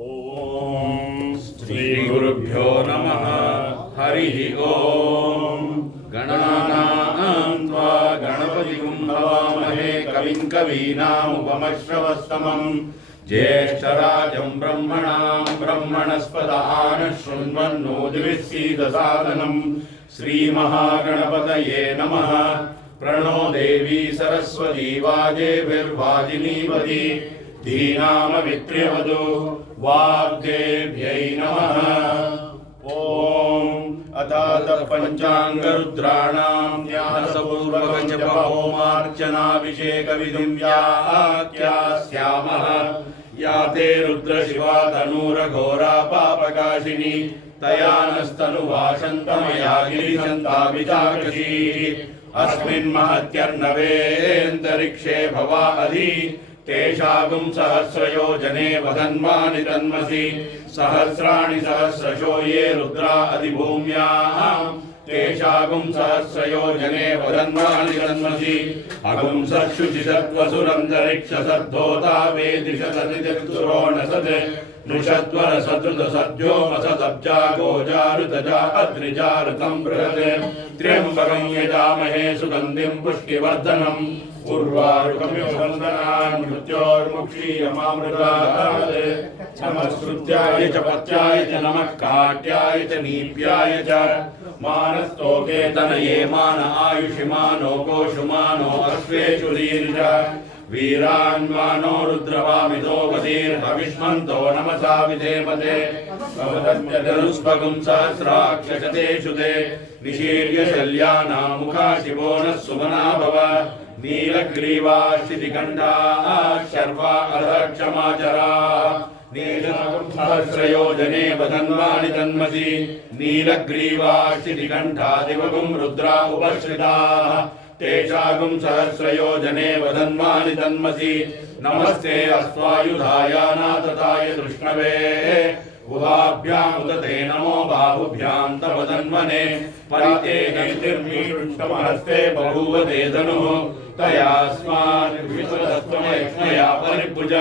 ओम श्री गुरुभ्यो नमः। हरिः ओम। गणानां त्वा गणपतिं हवामहे कविं कवीनामुपमश्रवस्तमं ज्येष्ठराजं ब्रह्मणां ब्रह्मणस्पत आनशृण्वन्नोतिभिस्सीदसादनं श्रीमहागणपतये नमः। प्रणो देवी सरस्वती वाजेभिर्वाजिनीवती धीनामवित्र्यवधू वाग्देव्यै नमः। ओम अतात पंचांगरुद्राणां न्यासपूर्वकं जपहोमार्चनाभिषेकविधिं व्याख्यास्यामः। या ते रुद्रशिवा तनूरघोरा पापकाशिनी तया नस्तनुवासन्तमया गिरिशन्ताभिचाकशीः। अस्मिन् महत्यर्णवेऽन्तरिक्षे भवा अधि तेषागुं सहस्रयोजने वदन्वानि तन्मसि। सहस्राणि सहस्रशो ये रुद्रा अधिभूम्याः तेषागुं सहस्रयोजने वदन्वानि तन्मसि। अगुं सत्शुचिसत्त्वसुरन्तरिक्षसद्धोता वेदिशततिर्सुरोणसत् नृषद्वरसदृतसद्यो मसदब्जा गोजारुतजा अद्रिजारुतं बृहत्। त्र्यम्बकं यजामहे सुगन्धिं पुष्टिवर्धनम् उर्वारुकमिव वन्दनान् मृत्योर्मुक्षीयमामृतात्। नमस्कृत्याय च पत्याय च नमः काट्याय च नीप्याय च मानस्तोके तनये मान आयुषिमानो गोषुमानो अश्वेषु लीर्ज वीरान्मानो रुद्रवामितो वदीर्हविष्मन्तो नमसा विधेमते। भवदत्यदरुस्पगुं सहस्राक्षशतेषु ते निशीर्य शल्यानां मुखा शिवो नः सुमना भव। नीलग्रीवाश्चितिकण्ठाः शर्वा अधक्षमाचराः नीलसहस्रयोजने वदन्वानि तन्मसि। नीलग्रीवाश्चितिकण्ठादिवगुं रुद्रा उपश्रिताः तेषागुं सहस्रयोजने वदन्वानि तन्मसि। नमस्ते अश्वायुधाय नाथताय कृष्णवे उभाभ्यामुदते नमो बाहुभ्यां तव तन्मने। परिते हेतिर्मीष्टमहस्ते बभूव ते धनुः तयास्माद्विश्वतस्त्वमयज्ञया परिभुज।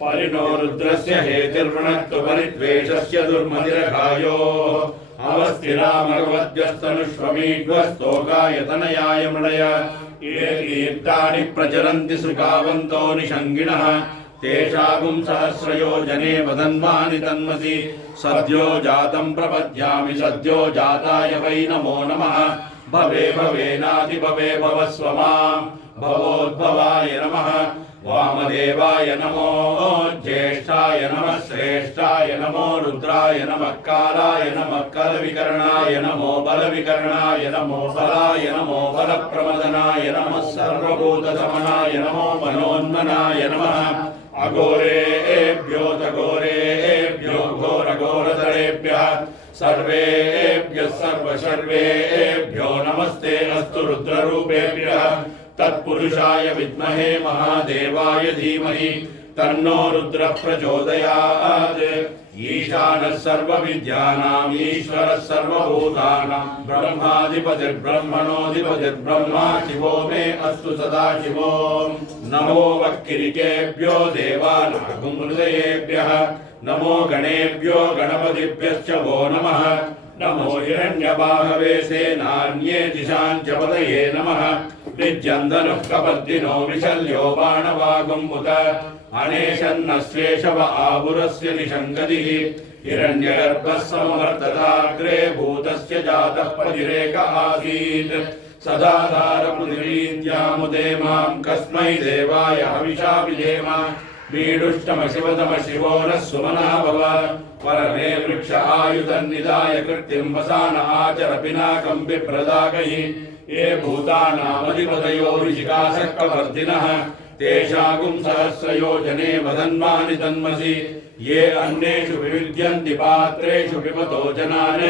परिणो रुद्रस्य हेतिर्वृणक्तु परिद्वेषस्य दुर्मतिरघायोः। अवस्थिरामगवद्यस्तनुष्वमीड्वस्तोकाय तनयाय मृडय। ये तीर्थानि प्रचरन्ति सृगावन्तो निषङ्गिणः तेषागुं सहस्रयोजने वदन्वानि तन्मसि। सद्यो जातं प्रपद्यामि सद्यो जाताय वै नमो नमः। भवे भवेनाधिभवे भवस्व मां भवोद्भवाय नमः। वामदेवाय नमो ज्येष्ठाय नमः श्रेष्ठाय नमो रुद्राय नमः कालाय नमः कलविकर्णाय नमो बलविकर्णाय नमो बलाय नमो बलप्रमदनाय नमः सर्वभूतदमनाय नमो मनोन्मनाय नमः। अघोरेभ्यो तघोरेभ्यो घोरघोरतरेभ्यः सर्वेभ्यः सर्वशर्वेभ्यो नमस्ते अस्तु रुद्ररूपेभ्यः। तत्पुरुषाय विद्महे महादेवाय धीमहि तन्नो रुद्रः प्रचोदयात्। ईशानः सर्वविद्यानाम् ईश्वरः सर्वभूतानां ब्रह्माधिपतिर्ब्रह्मणोऽधिपतिर्ब्रह्मा शिवो मे अस्तु सदा शिवो। नमो वक्किरिकेभ्यो देवानागुं हृदयेभ्यः नमो गणेभ्यो गणपतिभ्यश्च वो नमः। नमो हिरण्यबाहवे सेनान्ये दिशाञ्च पतये नमः। नित्यन्दनुः कपर्दिनो विशल्यो बाणवागुम्बुत अनेशन्नश्वेशव आहुरस्य निषङ्गतिः। हिरण्यगर्भः समवर्तताग्रे भूतस्य जातः पतिरेक आसीत्। सदाधारपृथिवीद्यामुदे मां कस्मै देवाय हविषा विधेम। मीडुष्टमशिवतम शिवो नः सुमना भव। परमे वृक्ष आयुधन्निधाय कृत्तिं वसान आचर पिनाकं बिभ्रदाकैः। ये भूतानामधिपतयो ऋषिकाशः कवर्धिनः तेषागुं सहस्रयोजने वदन्वानि तन्मसि। ये अन्नेषु विविद्यन्ति पात्रेषु पिबतो जनान्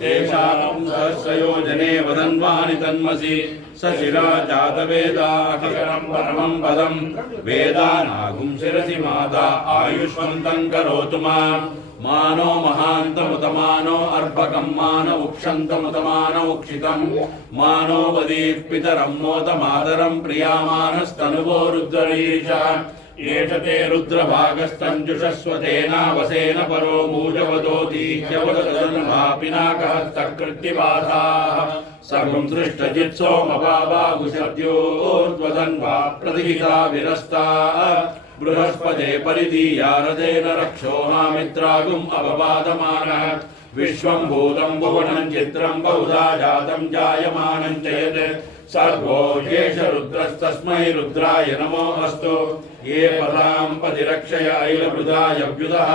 तेषागुं सहस्रयोजने वदन्वानि तन्मसि। सशिरा जातवेदा अखिलं परमं पदं वेदानागुं शिरसि माता आयुष्मन्तं करोतु माम्। मानो महान्तमुतमानो अर्भकं मान उक्षन्तमुतमान उक्षितं मानो वदीः पितरं मोतमातरं प्रियामानस्तनुवो रुद्ररीश। एष ते रुद्रभागस्तञ्जुषस्वतेनावसेन परो मूजवदोतीह्यवदधन्वापिनाकहस्तकृत्तिवासाः सर्वं सृष्टजित्सोमपाबाहुषद्योर्ध्वदन्वा प्रतिहिता विरस्ता बृहस्पते परिदीयारदेन रक्षोहामित्रागुम् अपवादमानः विश्वं भूतं भुवनं चित्रं बहुधा जातं जायमानं च यत् सर्वो येष रुद्रस्तस्मै रुद्राय नमो अस्तु ये पदां पदिरक्षय ऐलवृदायव्युतः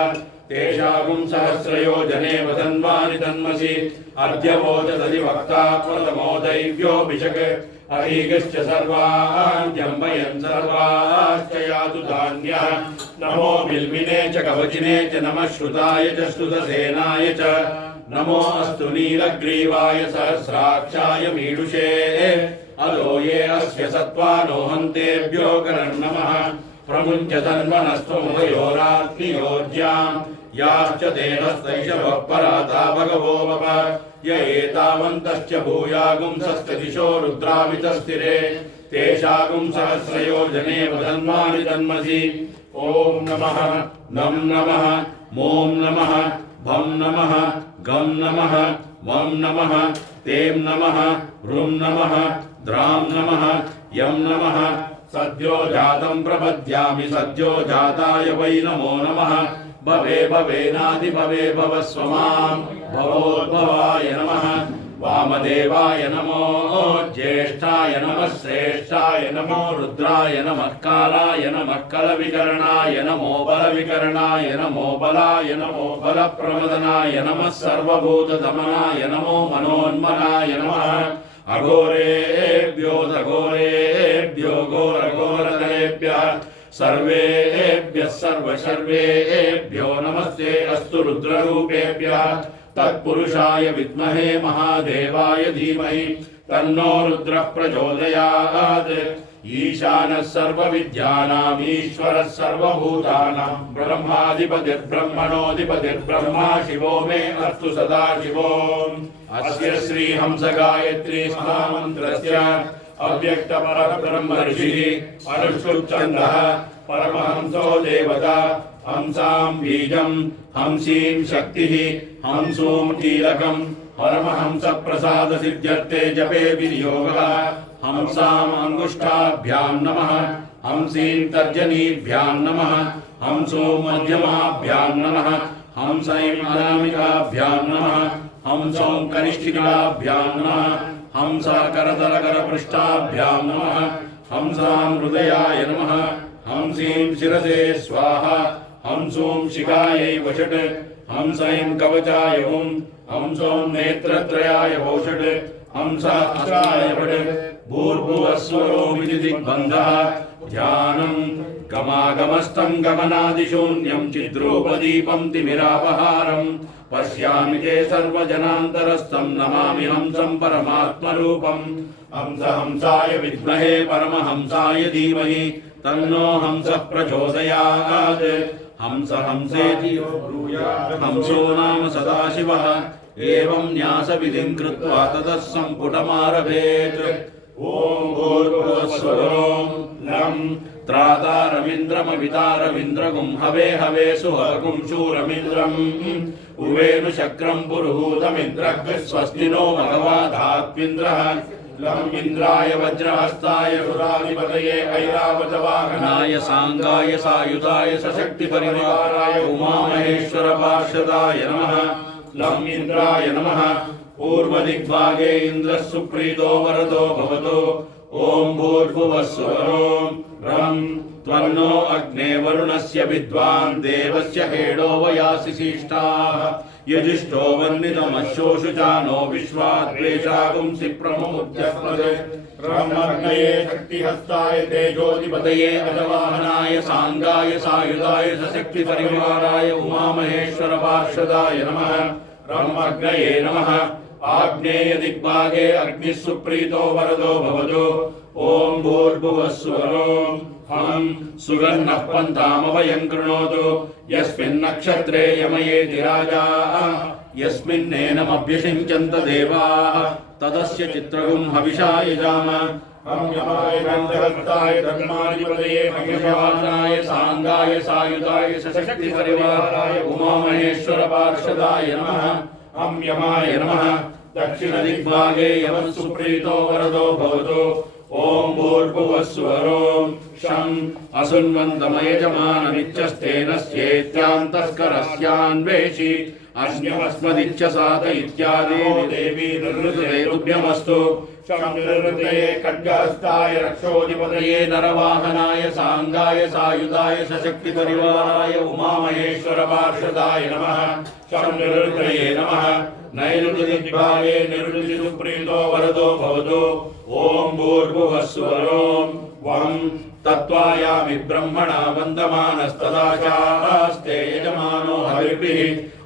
तेषां सहस्रयोजने वदन्वानि तन्मसि अद्य वोचदधिवक्ता प्रथमो दैव्योऽभिषक् अहीगश्च सर्वान् जम्बयन् सर्वाश्च यातु धान्यः नमो बिल्मिने च कवचिने च नमः श्रुताय च श्रुतसेनाय च नमो अस्तु नीलग्रीवाय सहस्राक्षाय मीडुषे अदो ये अस्य सत्त्वानोहन्तेभ्यो करन्नमः प्रमुञ्च तन्मनस्त्वमुभयोरात्मियोर्ज्याम् याश्च तेनस्तैषवः पराता भगवो वप य एतावन्तश्च भूयागुंसश्च दिशो रुद्रामितस्थिरे तेषागुं सहस्रयोजने वदन्वानि तन्मसि ॐ नमः नं नमः मों नमः भं नमः गं नमः वं नमः तें नमः ऋं नमः द्रां नमः यं नमः सद्यो जातं प्रपद्यामि सद्यो जाताय वै नमो नमः भवे भवेनादिभवे भवस्व मां भवोद्भवाय नमः वामदेवाय नमो ज्येष्ठाय नमः श्रेष्ठाय नमो रुद्राय नमः कालाय नमः कलविकरणाय नमो बलविकरणाय नमो बलाय नमो बलप्रमदनाय नमः सर्वभूतदमनाय नमो मनोन्मनाय नमः अघोरेभ्यो घोरेभ्यो घोरघोरतरेभ्यः सर्वेभ्यः सर्वशर्वेभ्यो नमस्ते अस्तु रुद्ररूपेभ्यः तत्पुरुषाय विद्महे महादेवाय धीमहि तन्नो रुद्रः प्रचोदयात् ईशानः सर्वविद्यानाम् ईश्वरः सर्वभूतानां ब्रह्माधिपतिर्ब्रह्मणोऽधिपतिर्ब्रह्मा शिवो मे अस्तु सदा शिवो अस्य श्रीहंसगायत्री महामन्त्रस्य अव्यक्तपरब्रह्म ऋषिः अनुष्टुप्छन्दः परमहंसो देवता हंसां बीजं हंसीं शक्तिः हंसूं कीलकं परमहंस प्रसाद सिद्ध्यर्थे जपे विनियोगः हंसाम् अंगुष्ठाभ्यां नमः हंसीं तर्जनीभ्यां नमः हंसों मध्यमाभ्यां नमः हंसैं अनामिकाभ्यां नमः हंसों कनिष्ठिकाभ्यां नमः हंसा करतलकरपृष्ठाभ्यां नमः हंसां हृदयाय नमः हंसीं शिरसे स्वाहा हंसों शिखायै वषट् हंसैं कवचाय हुं हंसों नेत्रत्रयाय वोषट् हंसाय वट् भूर्भुवस्वरोमिति दिग्बन्धः ध्यानं गमागमस्तं गमनादिशून्यं चिद्रूपदीपं तिमिरापहारं पश्यामि ते सर्वजनान्तरस्थं नमामि हंसं परमात्मरूपम् हंसाय विद्महे परमहंसाय धीमहि तन्नो हंसः प्रचोदयात् हंसेति यो ब्रूयात् हंसो नाम सदाशिवः एवं न्यासविधिं कृत्वा ततः सम्पुटमारभेत् ॐ भूर्भुवस्वरों लं त्रातारमिन्द्रमवितारमिन्द्रगुं हवे हवे सुहगुं शूरमिन्द्रम् उवेनु शक्रं पुरुहूतमिन्द्रः स्वस्ति नो भगवाधात्मिन्द्रः लं इन्द्राय वज्रहस्ताय सुराधिपतये ऐरावतवाहनाय सांगाय सायुधाय सशक्तिपरिवाराय उमामहेश्वर पार्षदाय नमः लं इन्द्राय नमः पूर्वदिग्भागे इन्द्रः सुप्रीतो वरदो भवतु ॐ भूर्भुवस्वरों रं त्वन्नो अग्ने वरुणस्य विद्वान् देवस्य हेडो वयासि शिष्टाः यजिष्ठो वह्नितमश्योषुचानो विश्वाद्वेषागुंसि प्रमुद्यस्पदे ब्रह्मर्णये शक्तिहस्ताय तेजोधिपतये अजवाहनाय सांगाय सायुधाय सशक्तिपरिवाराय उमामहेश्वर पार्षदाय नमः ब्रह्मर्णये नमः आग्नेय दिग्भागे अग्निः सुप्रीतो वरदो भवतु ॐ भूर्भुवस्वरों हं सुगन्नः पन्थामभयं कृणोतु यस्मिन्नक्षत्रे यमयेति राजा यस्मिन्नेनमभ्यषिञ्चन्त देवाः तदस्य चित्रगुं हविषा यजाम हम यमाय नंदहस्ताय धर्माधिपतये महिषवाहनाय सांगाय सायुधाय सशक्ति परिवाराय उमामहेश्वर पार्षदाय नमः। हम यमाय नमः। दक्षिण दिग्भागे यमः सुप्रीतो वरदो भवतु। ओम भूर्भुवस्वरों शं असुन्वन्तमयजमानमिच्छस्तेनस्येत्यान्तस्करस्यान्वेषि अस्म्यमस्मदिच्च सात इत्यादि देवी निर्वृते तुभ्यमस्तु। शं निर्वृतये खड्गहस्ताय रक्षोधिपतये नरवाहनाय सांगाय सायुधाय सशक्ति परिवाराय उमामहेश्वर पार्षदाय नमः। शं निर्वृतये नमः। नैऋति दिग्भागे निर्वृति सुप्रीतो वरदो भवतु। ओम भूर्भुवस्वरों वं तत्त्वायामि ब्रह्मणा वन्दमानस्तदाचास्ते यजमानो हविर्भिः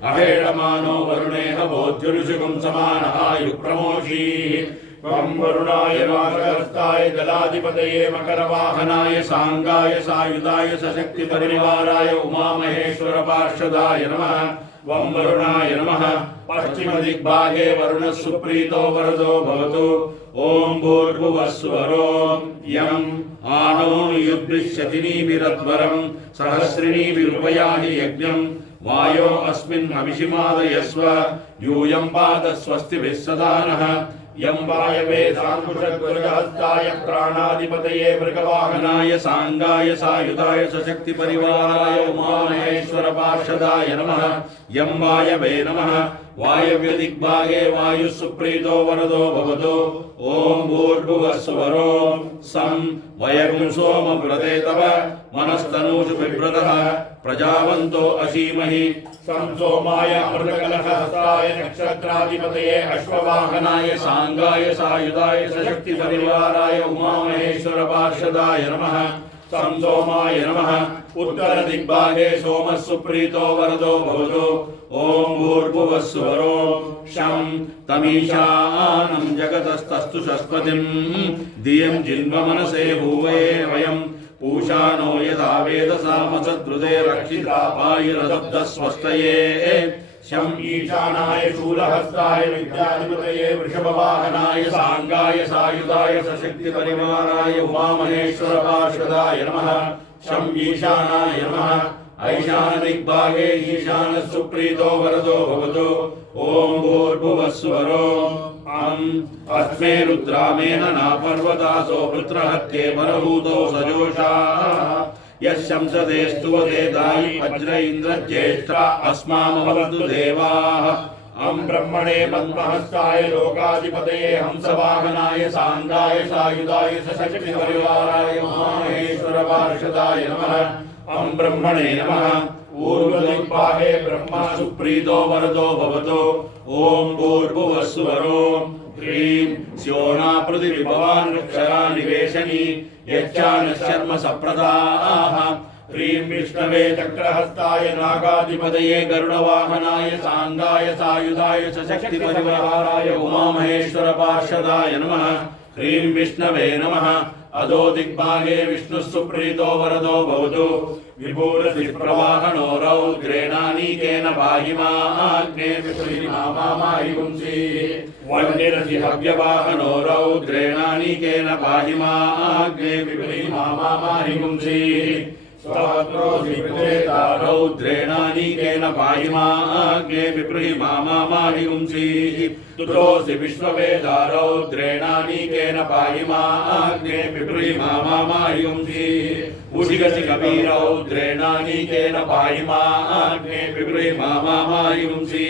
अहेळमानो वरुणेह बोध्युरुषुगुं समान आयुप्रमोषीः। वं वरुणाय वासहस्ताय जलाधिपतये मकरवाहनाय सांगाय सायुधाय सशक्ति परिवाराय उमामहेश्वर पार्षदाय नमः। वं वरुणाय नमः। पश्चिम दिग्भागे वरुणः सुप्रीतो वरदो भवतु। ओम भूर्भुवस्वरों यं आनो युद्धिष्यतिनीभिरध्वरं सहस्रिणीभिरुपयाहि यज्ञं वायो अस्मिन् हविषिमादयस्व यूयं पाद स्वस्तिभिः सदा नः। यं वायवे साङ्कुशद्वरहस्ताय प्राणाधिपतये मृगवाहनाय सांगाय सायुधाय सशक्ति परिवाराय उमामहेश्वर पार्षदाय नमः। यं वायवे नमः। वायव्य दिग्भागे वायुः सुप्रीतो वरदो भवतु। ओम भूर्भुवस्वरों सं वयगुं सोमव्रते तव मनस्तनूषु बिभ्रतः प्रजावन्तो असीमहि। सं सोमाय अमृतकलशहस्ताय नक्षत्राधिपतये अश्ववाहनाय सांगाय सायुधाय सशक्ति परिवाराय उमामहेश्वर पार्षदाय नमः। सं सोमाय नमः। उत्तर दिग्भागे सोमः सुप्रीतो वरदो भवतु। ओम भूर्भुवस्वरों शं तमीशानं जगतस्तस्तु शस्पतिं धियं जिन्वमनसे भुवे वयं पूषानो यदा वेदसामसद्रुदे रक्षितापायिरदब्धस्वस्तये। शं ईशानाय शूलहस्ताय विद्याधिपतये वृषभवाहनाय सांगाय सायुधाय सशक्ति परिवाराय उमामहेश्वर पार्षदाय नमः। शं ईशानाय नमः। ऐशान दिग्भागे ईशानः सुप्रीतो वरदो भवतु। ओम भूर्भुवस्वरों अस्मे रुद्रामेन नापर्वतासो वृत्रहत्ये परहूतो सजोषाः यशंसते स्तुवते दायि वज्र इन्द्रज्येष्ठा अस्मामवन्तु देवाः। अं ब्रह्मणे पद्महस्ताय लोकाधिपतये हंसवाहनाय सांगाय सायुधाय सशक्ति परिवाराय उमामहेश्वर पार्षदाय नमः। अं ब्रह्मणे नमः। ऊर्ध्वदिग्भागे ब्रह्मा सुप्रीतो वरदो भवतु। ओम भूर्भुवस्वरों ह्रीं स्योना पृथिविभवान् अक्षरा निवेशनी यच्चानशर्म सप्रदाः। ह्रीं विष्णवे चक्रहस्ताय नागाधिपतये गरुडवाहनाय सांगाय सायुधाय सशक्ति परिवाराय उमामहेश्वर पार्षदाय नमः। ह्रीं विष्णवे नमः। अधो दिग्भागे विष्णुः सुप्रीतो वरदो भवतु। विभूरसिप्रवाहनो रौद्रेणानीकेन पाहिमाग्ने विपुलिमामाहिंसि। वह्निरसि हव्यवाहनो रौद्रेणानीकेन पाहिमाग्ने विपुलिमामाहिंसि। स्वत्रोऽसि विजेता रौद्रेणानीकेन पाहिमाग्ने विपुलिमामाहिंसि। तुतोऽसि विश्ववेदा रौद्रेणानीकेन पाहिमाग्ने विपुलिमामाहिंसि। उषिगसि कवीरौद्रेणानीकेन पाहिमाग्ने विपुलिमामाहिंसि।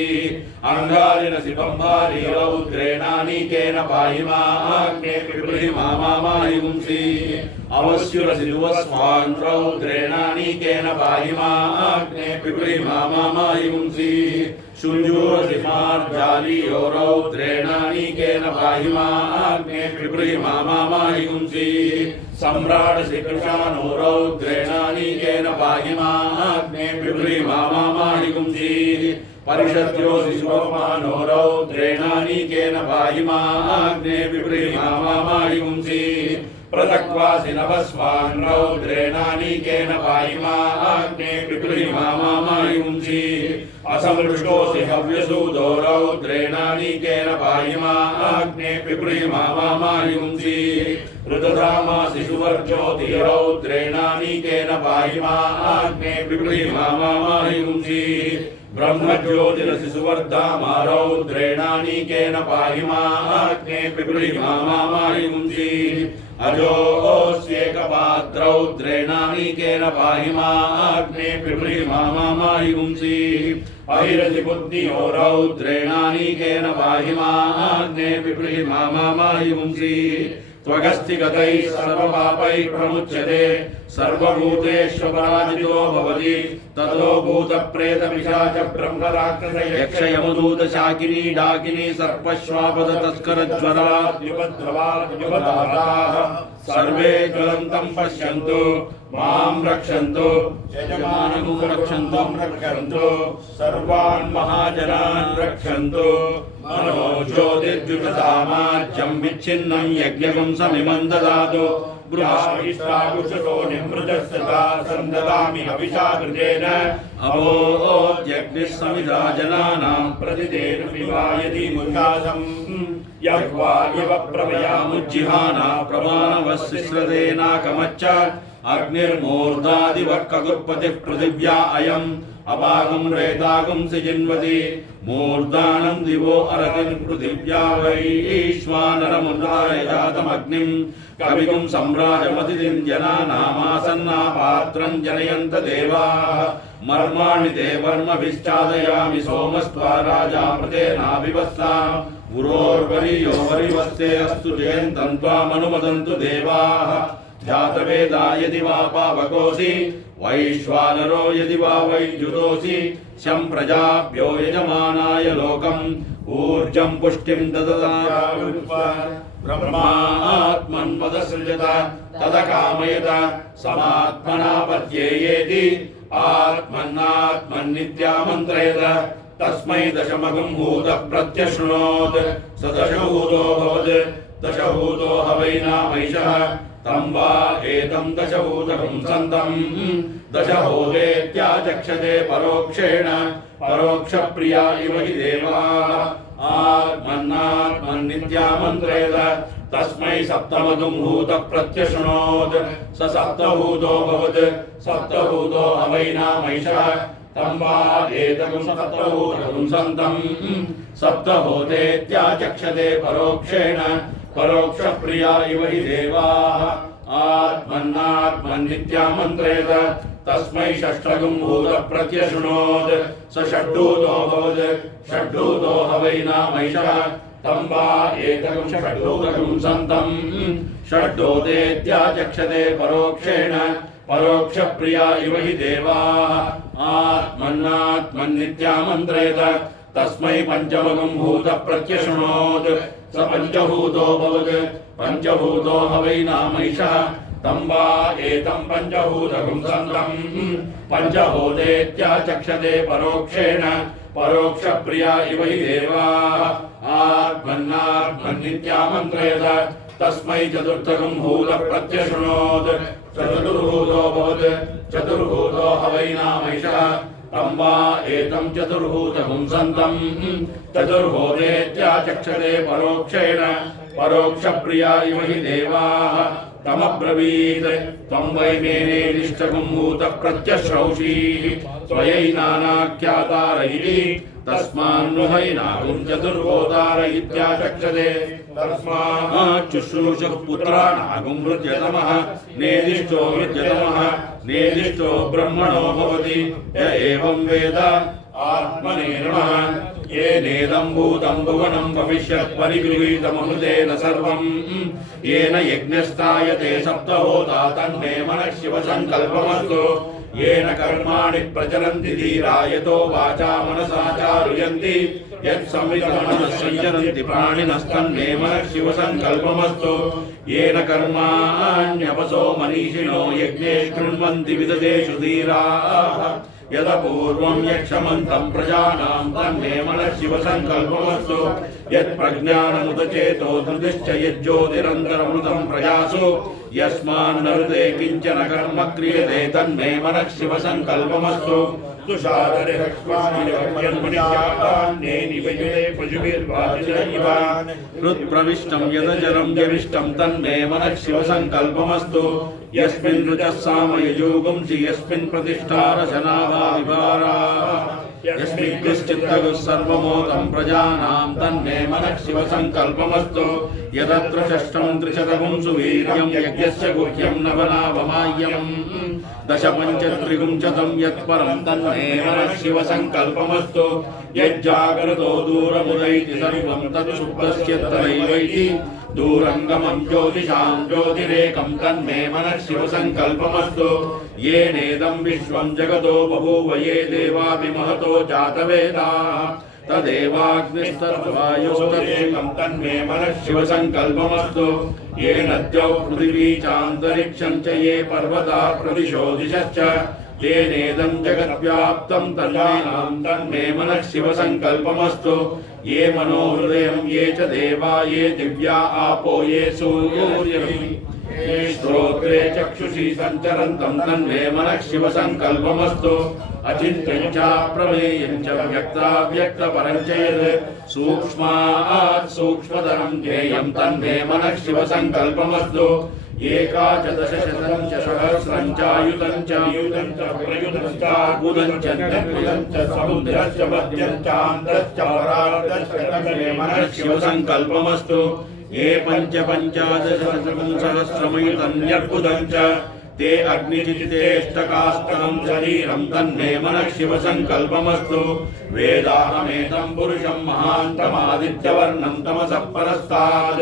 अंगारिणसि बम्बारी रौद्रेणानीकेन पाहिमाग्ने विपुलिमामाहिंसि। अवस्युरसि दुवस्वान् रौद्रेणानीकेन पाहिमाग्ने विपुलिमामाहिंसि। शुञ्जूरसि मार्जालीयो रौद्रेणानीकेन पाहिमाग्ने विपुलिमामाहिंसि। सम्राटसि कृशानो रौद्रेणानीकेन पाहिमाग्ने विपुलिमामाहिंसि। परिषद्योऽसि सोमानो रौद्रेणानीकेन पाहिमाग्ने विपुलिमामाहिंसि। प्रतक्वासि नभस्वान् रौद्रेणानीकेन पाहिमाग्ने पिपृहिमामायुंसि असमृष्टोऽसि हव्यसूदो रौद्रेणानीकेन पाहिमाग्ने पिपृहिमामायुंसि ऋतधामासि सुवर्ज्योति रौद्रेणानीकेन पाहिमाग्ने पिपृहिमामायुंसि ब्रह्मज्योतिरसि सुवर्धामा रौद्रेणानीकेन पाहिमाग्ने पिपृहिमामायुंसि अजोऽस्येकपात्रौद्रेणानीकेन पाहिमाग्ने पिपृहिमामायुंसि अहिरसि बुद्धियो रौद्रेणानीकेन पाहिमाग्ने पिपृहिमामायुंसि त्वगस्तिगतैः सर्वपापैः प्रमुच्यते सर्वभूतेष्वपराजितो भवति ततो भूतप्रेतपिशाच ब्रह्मराक्षस यक्षयमदूतशाकिनी डाकिनी सर्पश्वापदतस्करज्वराद्युपद्रवाद्युपदाताः सर्वे ज्वलन्तं पश्यन्तु मां रक्षन्तु यजमानगुं रक्षन्तु सर्वान् महाजनान् रक्षन्तु मनो ज्योतिर्जुषतामाज्यं विच्छिन्नं यज्ञगं समिमं ददातु बृहाविष्टाकुशतो निमृतस्तथा सन्ददामि हविषा कृतेन अवोद्यग्निः समिधा जनानां प्रतिदेन विवायति मुखासम् यह्वा इव प्रवयामुज्जिहाना प्रमाणवस्सिस्रतेनाकमच्च अग्निर्मूर्धादिवः कगुर्पतिः पृथिव्या अयम् अपागं रेतागं सिजिन्वति मूर्धानं दिवो अरतिं पृथिव्या वैश्वानरमुद्राय जातमग्निं कविगुं सम्राजमतिथिं जनानामासन्नापात्रं जनयन्त देवाः मर्माणि ते वर्मभिश्चादयामि सोमस्त्वा राजा मृतेनाभिवस्ता गुरोर्वरीयो वरिवस्ते अस्तु जयन्तं त्वामनुमदन्तु देवाः ध्यातवेदा यदि वा पावकोऽसि वैश्वानरो यदि वा वैद्युतोऽसि शं प्रजाभ्यो यजमानाय लोकम् ऊर्जं पुष्टिं ददतात् ब्रह्मात्मन्वदसृजत तदकामयत समात्मना पद्येयेति आत्मन्नात्मन्नित्यामन्त्रयत तस्मै दशमगं भूतः प्रत्यशृणोत् स दशभूतो भवत् दशभूतो ह वै नामैषः तं वा एतं दशभूतकं सन्तं दशभूतेत्याचक्षते परोक्षेण परोक्षप्रिया इव हि देवाः आत्मन्नात्मन्नित्यामन्त्रयत तस्मै सप्तमगं भूतः प्रत्यशृणोत् स सप्तभूतो भवत् सप्तभूतो ह वै नामैषः तं वा एतं सप्तभूतकं सन्तं सप्तभूतेत्याचक्षते परोक्षेण परोक्षप्रिया इव हि देवाः आत्मन्नात्मन्नित्यामन्त्रयत तस्मै षष्ठगं भूतः प्रत्यशृणोत् स षड्भूतो भवत् षड्भूतो ह वै नामैषः तं वा एकं षड्भूतकं सन्तं षड्भूतेत्याचक्षते परोक्षेण परोक्षप्रिया इव हि देवाः आत्मन्नात्मन्नित्यामन्त्रयत तस्मै पञ्चमगं भूतः प्रत्यशृणोत् स पञ्चभूतो भवत् पञ्चभूतो ह वै नामैषः तं वा एतं पञ्चभूतकं सन्तं पञ्चभूतेत्याचक्षते परोक्षेण परोक्षप्रिया इव हि देवाः आत्मन्नात्मन्नित्यामन्त्रयत तस्मै चतुर्थकं भूतः प्रत्यशृणोत् स चतुर्भूतो भवत् चतुर्भूतो ह वै नामैषः तं वा एतं चतुर्भूतकं सन्तं चतुर्भूतेत्याचक्षते परोक्षेण परोक्षप्रिया इव हि देवाः तमब्रवीत् त्वं वै मेनेनिष्ठकं भूतः प्रत्यश्रौषि त्वयैनानाख्यातार इति तस्मान्नुहैनागुं चतुर्भूतार इत्याचक्षते तस्माच्चुश्रूषः पुत्राणागुं हृद्यतमः नेदिष्टो हृद्यतमः नेदिष्टो ब्रह्मणो भवति य एवं वेद आत्मने नमः येनेदं भूतं भुवनं भविष्यत् परिगृहीतमहृतेन सर्वं येन यज्ञस्थायते सप्तहोता तन्मे मनः शिवसङ्कल्पमस्तु येन कर्माणि प्रचलन्ति धीरा यतो वाचा मनसा चारुयन्ति यत्संवितमनः प्राणिनस्तन्मे मनः शिवसङ्कल्पमस्तु येन कर्माण्यपसो मनीषिणो यज्ञे कृण्वन्ति विदतेषु धीराः यदपूर्वं यक्षमन्तं प्रजानां तन्मे मनः शिवसङ्कल्पमस्तु यत्प्रज्ञानमुदचेतो धृतिश्च यज्ज्योतिरन्तरमृतं प्रजासु यस्मान्नरुते किञ्चन कर्म क्रियते तन्मे मनः शिवसङ्कल्पमस्तु हृत्प्रविष्टं यदचरं यविष्टं तन्मे मनः शिवसङ्कल्पमस्तु यस्मिन् ऋचः सामययोगुंसि यस्मिन् प्रतिष्ठा रचना वा विभारा यस्मिन्निश्चित्तगुः सर्वमोदं प्रजानां तन्मे मनः शिवसङ्कल्पमस्तु यदत्र षष्ठं त्रिशतगुंसु वीर्यं यज्ञस्य गुह्यं नवनाभमाय्यं दशपञ्चत्रिगुंशतं यत्परं तन्मे मनः शिवसङ्कल्पमस्तु यज्जागृतो दूरमुदैति सर्वं तत्सुप्तस्य तदैवैति दूरङ्गमं ज्योतिषां ज्योतिरेकं तन्मे मनः शिवसङ्कल्पमस्तु येनेदं विश्वं जगतो बभूव ये देवापि महतो जातवेदाः तदेवाग्निस्तद्वायुस्तदेकं तन्मे मनः शिवसङ्कल्पमस्तु येन द्यौ पृथिवी चान्तरिक्षं च ये पर्वताः प्रदिशो दिशश्च तेनेदं जगद्व्याप्तं तन्मे मनः शिवसङ्कल्पमस्तु ये मनोहृदयं ये च देवा ये दिव्या आपो ये सूर्यं ये श्रोत्रे चक्षुषी सञ्चरन्तं तन्मे मनः शिवसङ्कल्पमस्तु अचिन्त्यं च प्रमेयं च व्यक्ताव्यक्तपरं च यत् सूक्ष्मात् सूक्ष्मतरं ज्ञेयं तन्मे मनः शिवसङ्कल्पमस्तु एकादशशतं च सहस्रं चायुतं च प्रयुतं च बुधं च निर्बुधं च समुद्रं च मध्यं चान्तश्च परार्धश्च तन्मे मनः शिवसङ्कल्पमस्तु ये पञ्चपञ्चादशशतं सहस्रमयुतं निर्बुधं च ते अग्निचितेष्टकास्तकं शरीरं तन्मे मनः शिवसङ्कल्पमस्तु वेदाहमेतं पुरुषं महान्तमादित्यवर्णं तमसः परस्ताद्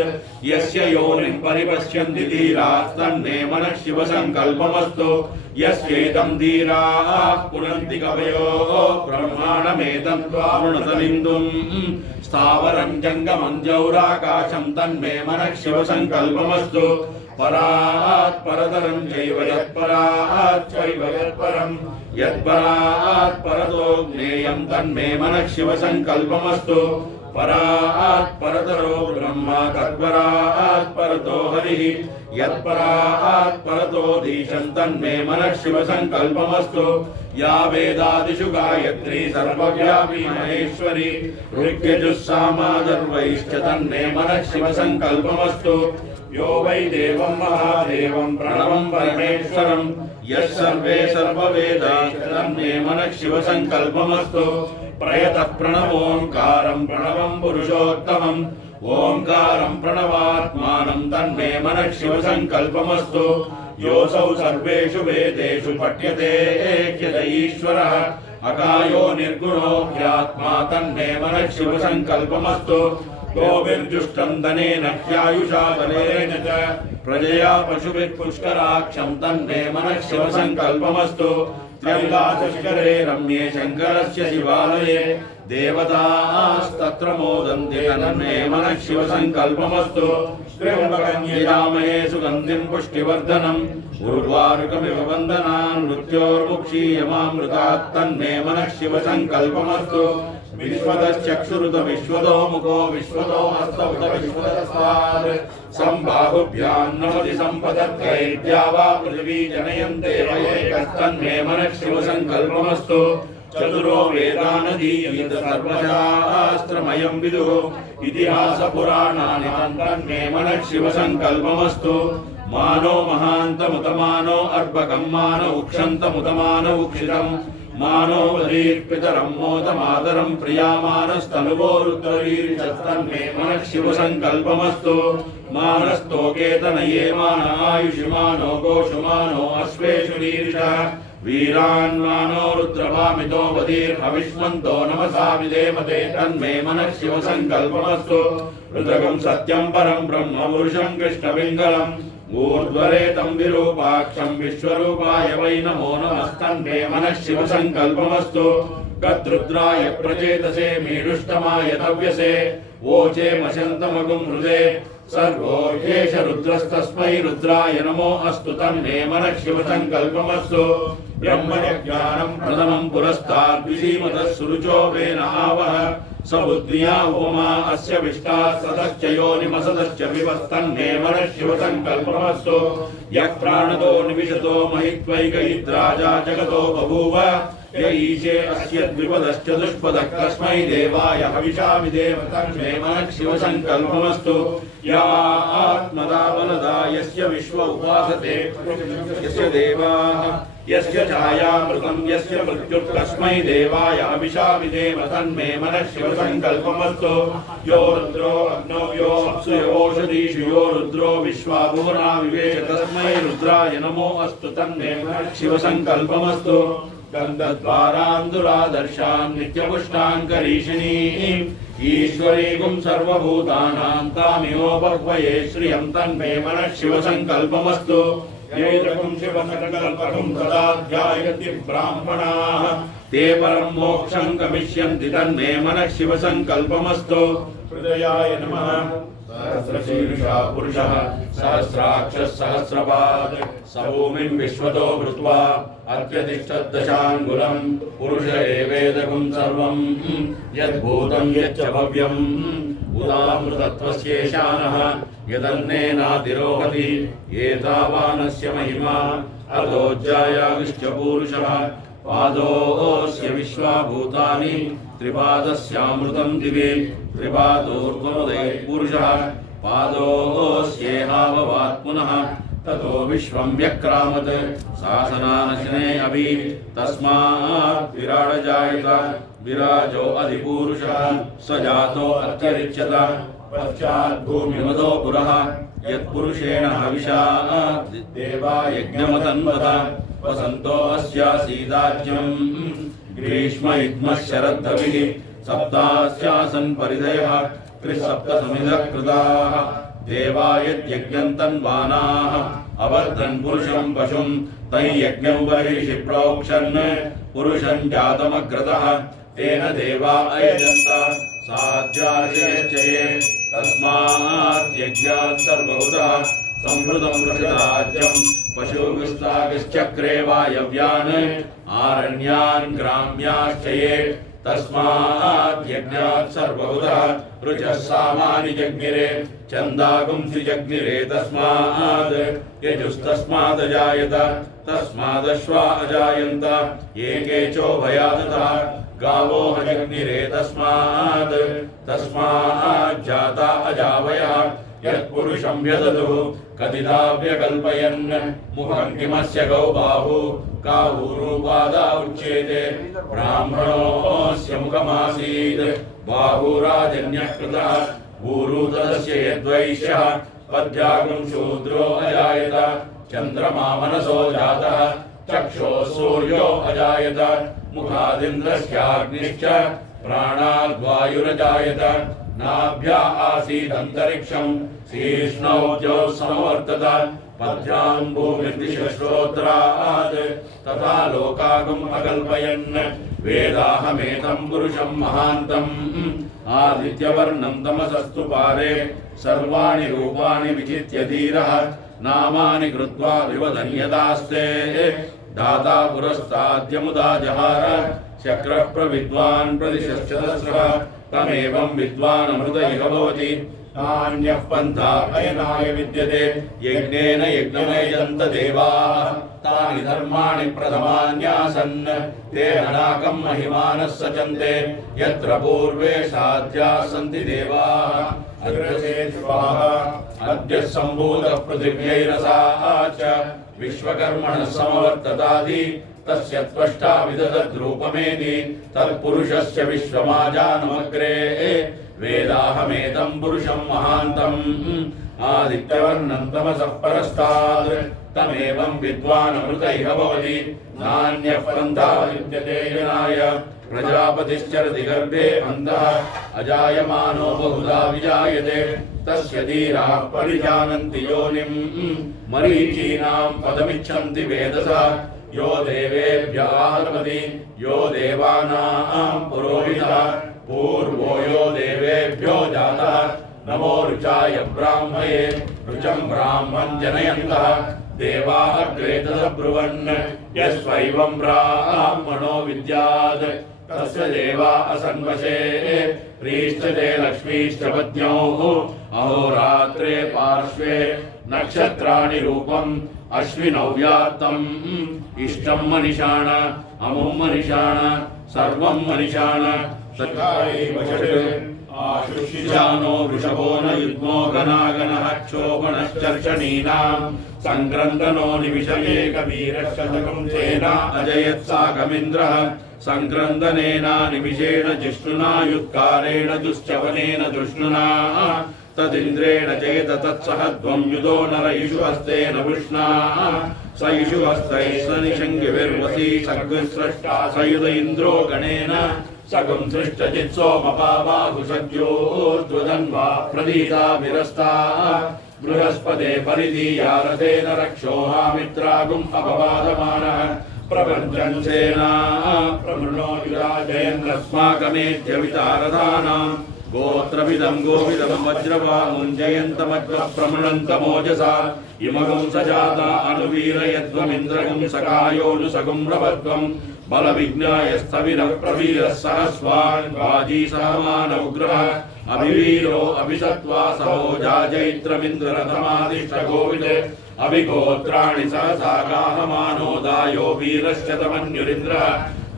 यस्य योनिं परिपश्यन्ति धीरास्तन्मे मनः शिवसङ्कल्पमस्तु यस्येदं धीराः पुनन्ति कवयो ब्रह्माणमेतं त्वारुणतनिन्दुं स्थावरं जङ्गमं जौराकाशं तन्मे मनः शिवसङ्कल्पमस्तु परात् परतरं चैव यत्परात् चैव यत्परं यत्परात् परतो ज्ञेयं तन्मे मनः शिवसङ्कल्पमस्तु परात् परतरो ब्रह्म तत्परात् परतो हरिः यत्परात् परतोऽधीशं तन्मे मनः शिवसङ्कल्पमस्तु या वेदादिषु गायत्री सर्वव्यापी महेश्वरी ऋग्यजुः सामादर्वैश्च तन्मे मनः शिवसङ्कल्पमस्तु यो वै देवं महादेवं प्रणवं परमेश्वरं यः सर्वे सर्ववेदाः तन्मे मनः शिवसङ्कल्पमस्तु प्रयतः प्रणवोङ्कारं प्रणवं पुरुषोत्तमम् ओङ्कारं प्रणवात्मानं तन्मे मनः शिवसङ्कल्पमस्तु योऽसौ सर्वेषु वेदेषु पठ्यते ह्यत ईश्वरः अकायो निर्गुणो ह्यात्मा तन्मे मनः शिवसङ्कल्पमस्तु गोभिर्जुष्टं धनेन ह्यायुषा बलेन च प्रजया पशुभिः पुष्कराक्षं तन्मे मनः शिवसङ्कल्पमस्तु कैलासशिखरे रम्ये शङ्करस्य शिवालये देवतास्तत्र मोदन्ति तन्मे मनः शिवसङ्कल्पमस्तु त्र्यम्बकं यजामहे सुगन्धिं पुष्टिवर्धनम् उर्वारुकमिव बन्धनान् मृत्योर्मुक्षीयमामृतात् तन्मे मनः शिवसङ्कल्पमस्तु विश्वतश्चक्षुरुत विश्वतो मुखो विश्वतो हस्तौत विश्वतस्तात् सम्बाहुभ्यां नमति सम्पदत्रैर्या वा पृथिवी जनयन्ते वयैकस्तन्मे मनः शिवसङ्कल्पमस्तु चतुरो वेदानधीयत सर्वशास्त्रमयं विदुः इतिहासपुराणानि तन्मे मनः शिवसङ्कल्पमस्तु मानो महान्तमुतमानो अर्भकं मानो उक्षन्तमुतमानो उक्षितम् मानो वधीर्पितरं मोदमादरं प्रियामानस्तनुवोरुत्तरीर्षस्तन्मे मनः शिवसङ्कल्पमस्तु मानस्तोकेतनये मान आयुषिमानो गोषुमानो अश्वेषु रीर्षः वीरान्मानो रुद्रभामितो वधीर्भविष्मन्तो नमसा विधेमते तन्मे मनः शिवसङ्कल्पमस्तु रुद्रगं सत्यं परं ब्रह्म पुरुषं कृष्णपिङ्गलम् ऊर्ध्वरेतं विरूपाक्षं विश्वरूपाय वै नमो नमस्तन्मे मनः शिवसङ्कल्पमस्तु गद्रुद्राय प्रचेतसे मीडुष्टमाय तव्यसे वोचे मशन्तमगुं हृदे सर्वो ह्येष रुद्रस्तस्मै रुद्राय नमो अस्तु तन्मे मनः शिवसङ्कल्पमस्तु ब्रह्मज्ञानं प्रथमं पुरस्तात् द्विषीमतः सुरुचो वेन आवह सबुद्धिया उपमा अस्य विष्टा सतश्च योनिमसतश्च विवस्तन्मे मनः शिवसङ्कल्पमस्तु यः प्राणदो निविशतो महित्वैकयिद्राजा जगतो बभूव य ईशे अस्य द्विपदश्च दुष्पदः कस्मै देवाय हविषामिदेव तन्मे मनः शिवसङ्कल्पमस्तु या आत्मदा बलदा यस्य विश्व उपासते यस्य देवाः यस्य छायामृतं यस्य मृत्युर्तस्मै देवाय हविषामिदेव तन्मे मनः शिवसङ्कल्पमस्तु यो रुद्रो अग्नौ यो अप्सु योषधीषु यो रुद्रो विश्वाभुवना विवेश तस्मै रुद्राय नमो अस्तु तन्मे मनः शिवसङ्कल्पमस्तु गन्धद्वारान्दुरादर्शां नित्यपुष्टाङ्करीषिणीं ईश्वरीगुं सर्वभूतानां तामिहोपह्वये श्रियं तन्मे मनः शिवसङ्कल्पमस्तु येदकं शिवसङ्कल्पकं तदा ध्यायन्ति ब्राह्मणाः ते परं मोक्षं गमिष्यन्ति तन्मे मनः शिवसङ्कल्पमस्तु हृदयाय नमः सहस्रशीर्षा पुरुषः सहस्राक्षः सहस्रपाद सभूमिं विश्वतो भृत्वा अत्यतिष्ठद्दशाङ्गुलं पुरुष एवेदकं सर्वं यद्भूतं यच्च भव्यम् उदामृतत्वस्येशानः यदन्नेनातिरोहति एतावानस्य महिमा अधोज्जायाविश्च पूरुषः पादोऽस्य विश्वाभूतानि त्रिपादस्यामृतं दिवि त्रिपादोर्ध्वमुदये पुरुषः पादोऽस्येहाववात् पुनः ततो विश्वं व्यक्रामत् शासनानशने अभि तस्मात् विराडजायत विराजो अधिपूरुषः स जातो अत्यरिच्यत पश्चात् भूमिमदो पुरः यत्पुरुषेण हविषा देवा यज्ञमतन्वत वसन्तो अस्यासीदाज्यम् ग्रीष्म इद्मः शरद्धविः सप्तास्यासन् परिधयः त्रिसप्तसमिधः कृताः देवा यद्यज्ञं तन्वानाः अवर्धन् पुरुषं पशुं तैयज्ञं बर्हिषि प्रोक्षन् पुरुषं जातमग्रतः तेन देवा अयजन्त साध्यार्षयश्चये तस्मात् यज्ञात् सर्वभूतः संहृतं वृषराज्यं पशुविस्तागिश्चक्रे वायव्यान् आरण्यान् ग्राम्याश्चये तस्मात् यज्ञात् सर्वभूतः ऋचः सामानि जज्ञिरे छन्दागुंसि जज्ञिरे तस्मात् यजुस्तस्मादजायत तस्मादश्वा अजायन्त एके चोभयादतः गावो हजग्निरे तस्मात् जाता अजावयः यत्पुरुषं व्यदतुः कदिदा व्यकल्पयन् मुखं किमस्य गौ बाहु काहूरूपादा उच्येते ब्राह्मणोऽस्य मुखमासीत् बाहुराजन्यः कृतः ऊरू तदस्य यद्वैश्यः पद्यागुं शूद्रो अजायत चन्द्रमा मनसो जातः चक्षुः सूर्यो अजायत मुखादिन्द्रस्याग्निश्च प्राणाद्वायुरजायत नाभ्या आसीदन्तरिक्षं शीर्ष्णौ ज्योः समवर्तत पद्भ्यां भूमिर्दिशश्रोत्रात् तथा लोकागुम् अकल्पयन् वेदाहमेतं पुरुषं महान्तम् आदित्यवर्णं तमसस्तु पारे सर्वाणि रूपाणि विचित्य धीरः नामानि कृत्वा विवदन्यदास्ते दाता पुरस्ताद्यमुदा जहार शक्रः प्रविद्वान् प्रतिशतस्रः तमेवं विद्वान् अमृत इह भवति नान्यः पन्था अयनाय विद्यते यज्ञेन यज्ञमयजन्त देवाः तानि धर्माणि प्रथमान्यासन् ते हनाकं महिमानः सचन्ते यत्र पूर्वे साध्याः सन्ति देवाः अग्रसे स्वाहा अद्य सम्भूतः पृथिव्यैरसाः च विश्वकर्मणः समवर्ततादि तस्य त्वष्टा विदधद्रूपमेति तत्पुरुषस्य विश्वमाजानमग्रे वेदाहमेतं पुरुषं महान्तम् आदित्यवर्णं तमसः परस्तात् तमेवं विद्वान् अमृत इह भवति नान्यः पन्था विद्यते जनाय प्रजापतिश्चरति गर्भे अन्तः अजायमानो बहुधा विजायते तस्य धीराः परिजानन्ति योनिं मरीचीनां पदमिच्छन्ति वेदसा यो देवेभ्यः आहुति यो देवानां पुरोहितः पूर्वो यो देवेभ्यो जातः नमो ऋचाय ब्राह्मये ऋचं ब्राह्मं जनयन्तः देवा अग्रे तदब्रुवन् यस्वैवं ब्राह्मणो विद्यात् तस्य देवा असन्वशे प्रीष्यते लक्ष्मीश्च पत्न्योः अहोरात्रे पार्श्वे नक्षत्राणि रूपम् अश्विनौ व्यात्तम् इष्टं मनिषाण अमुं मनिषाण सर्वं मनिषाण सखायैव षट् आशुषिजानो वृषभो न युग्मो गणागणः क्षोभणश्चर्षणीनां सङ्क्रन्दनो निमिषयेकवीरशतकं तेना अजयत्साकमिन्द्रः सङ्क्रन्दनेन निमिषेण जिष्णुना युत्कारेण दुश्चवनेन दुष्णुना तदिन्द्रेण चेत तत्सहध्वं युधो नरयिषु हस्तेन वृष्णा स इषु हस्तैः स निषङ्गिभिर्वसी सर्गस्रष्टा स युध इन्द्रो गणेन सकं सृष्टजित्सोमपाबाहु सद्योर्ध्वदन्वा प्रदीता विरस्ता बृहस्पते परिधीया रथेन रक्षोहामित्रागुम् अपवादमानः प्रपञ्चं सेना प्रमृणो युराजयन्नस्माकमेत्यवितारदानाम् गोत्रविदं गोविदं वज्रवामुञ्जयन्तमग्रप्रमृणन्तमोजसा इमगं सजाता अनुवीरयध्वमिन्द्रगं सकायोऽनुसगं रवध्वं बलविज्ञायस्थविरः प्रवीरः सहस्वान् वाजी सहमानौग्रः अभिवीरो अभिसत्त्वा सहोजा जैत्रमिन्द्ररथमादिष्टगोविदे अभिगोत्राणि सहसा गाहमानोदायो वीरश्चतमन्युरिन्द्रः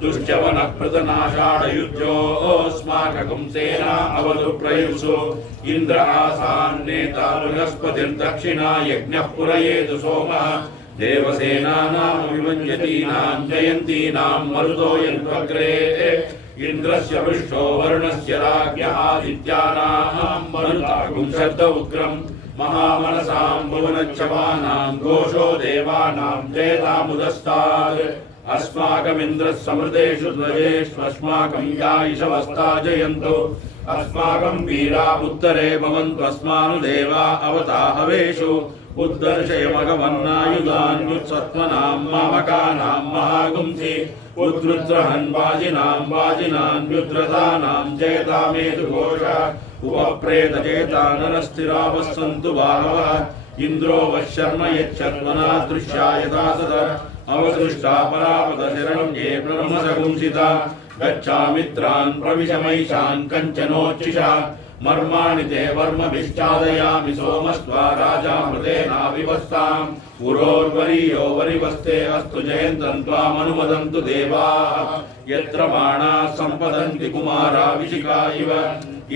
दुश्चवनः प्रतनाषाढयुज्योऽस्माकं सेना अवधु प्रयुषु इन्द्र आसान्नेता बृहस्पतिर्दक्षिणा यज्ञः पुरयेतु सोमः देवसेनानां विभञ्जतीनां जयन्तीनां मरुतो यन्त्वग्रे इन्द्रस्य वृष्टो वरुणस्य राज्ञः आदित्यानां मरुतागुं शब्द उग्रम् महामनसां भुवनच्छवानां घोषो देवानां जयतामुदस्तात् अस्माकमिन्द्रः समृतेषु ध्वजेष्वस्माकं यायिषवस्ता जयन्तु अस्माकं वीरा उत्तरे भवन्तु अस्मानुदेवा अवताहवेषु उद्दर्शयमघवन्नायुधान्युत्सत्त्वनां मामकानां महागुंसि उद्धृत्रहन् वाजिनां जयतामेतु घोष उपप्रेतचेता नरस्थिरावः सन्तु बाहवः इन्द्रो वः शर्म यच्छत्वना दृश्यायता सदा अवसृष्टा परापदशरणं ये ब्रह्मसगुंसिता गच्छामित्रान् प्रविशमैषान् कञ्चनोच्चिषा मर्माणि ते वर्मभिश्चादयामि सोमस्त्वा राजामृतेनाविवस्ताम् पुरोर्वरीयो वरिवस्ते अस्तु जयन्तं त्वामनुमदन्तु देवाः यत्र बाणाः सम्पदन्ति कुमारा विशिखा इव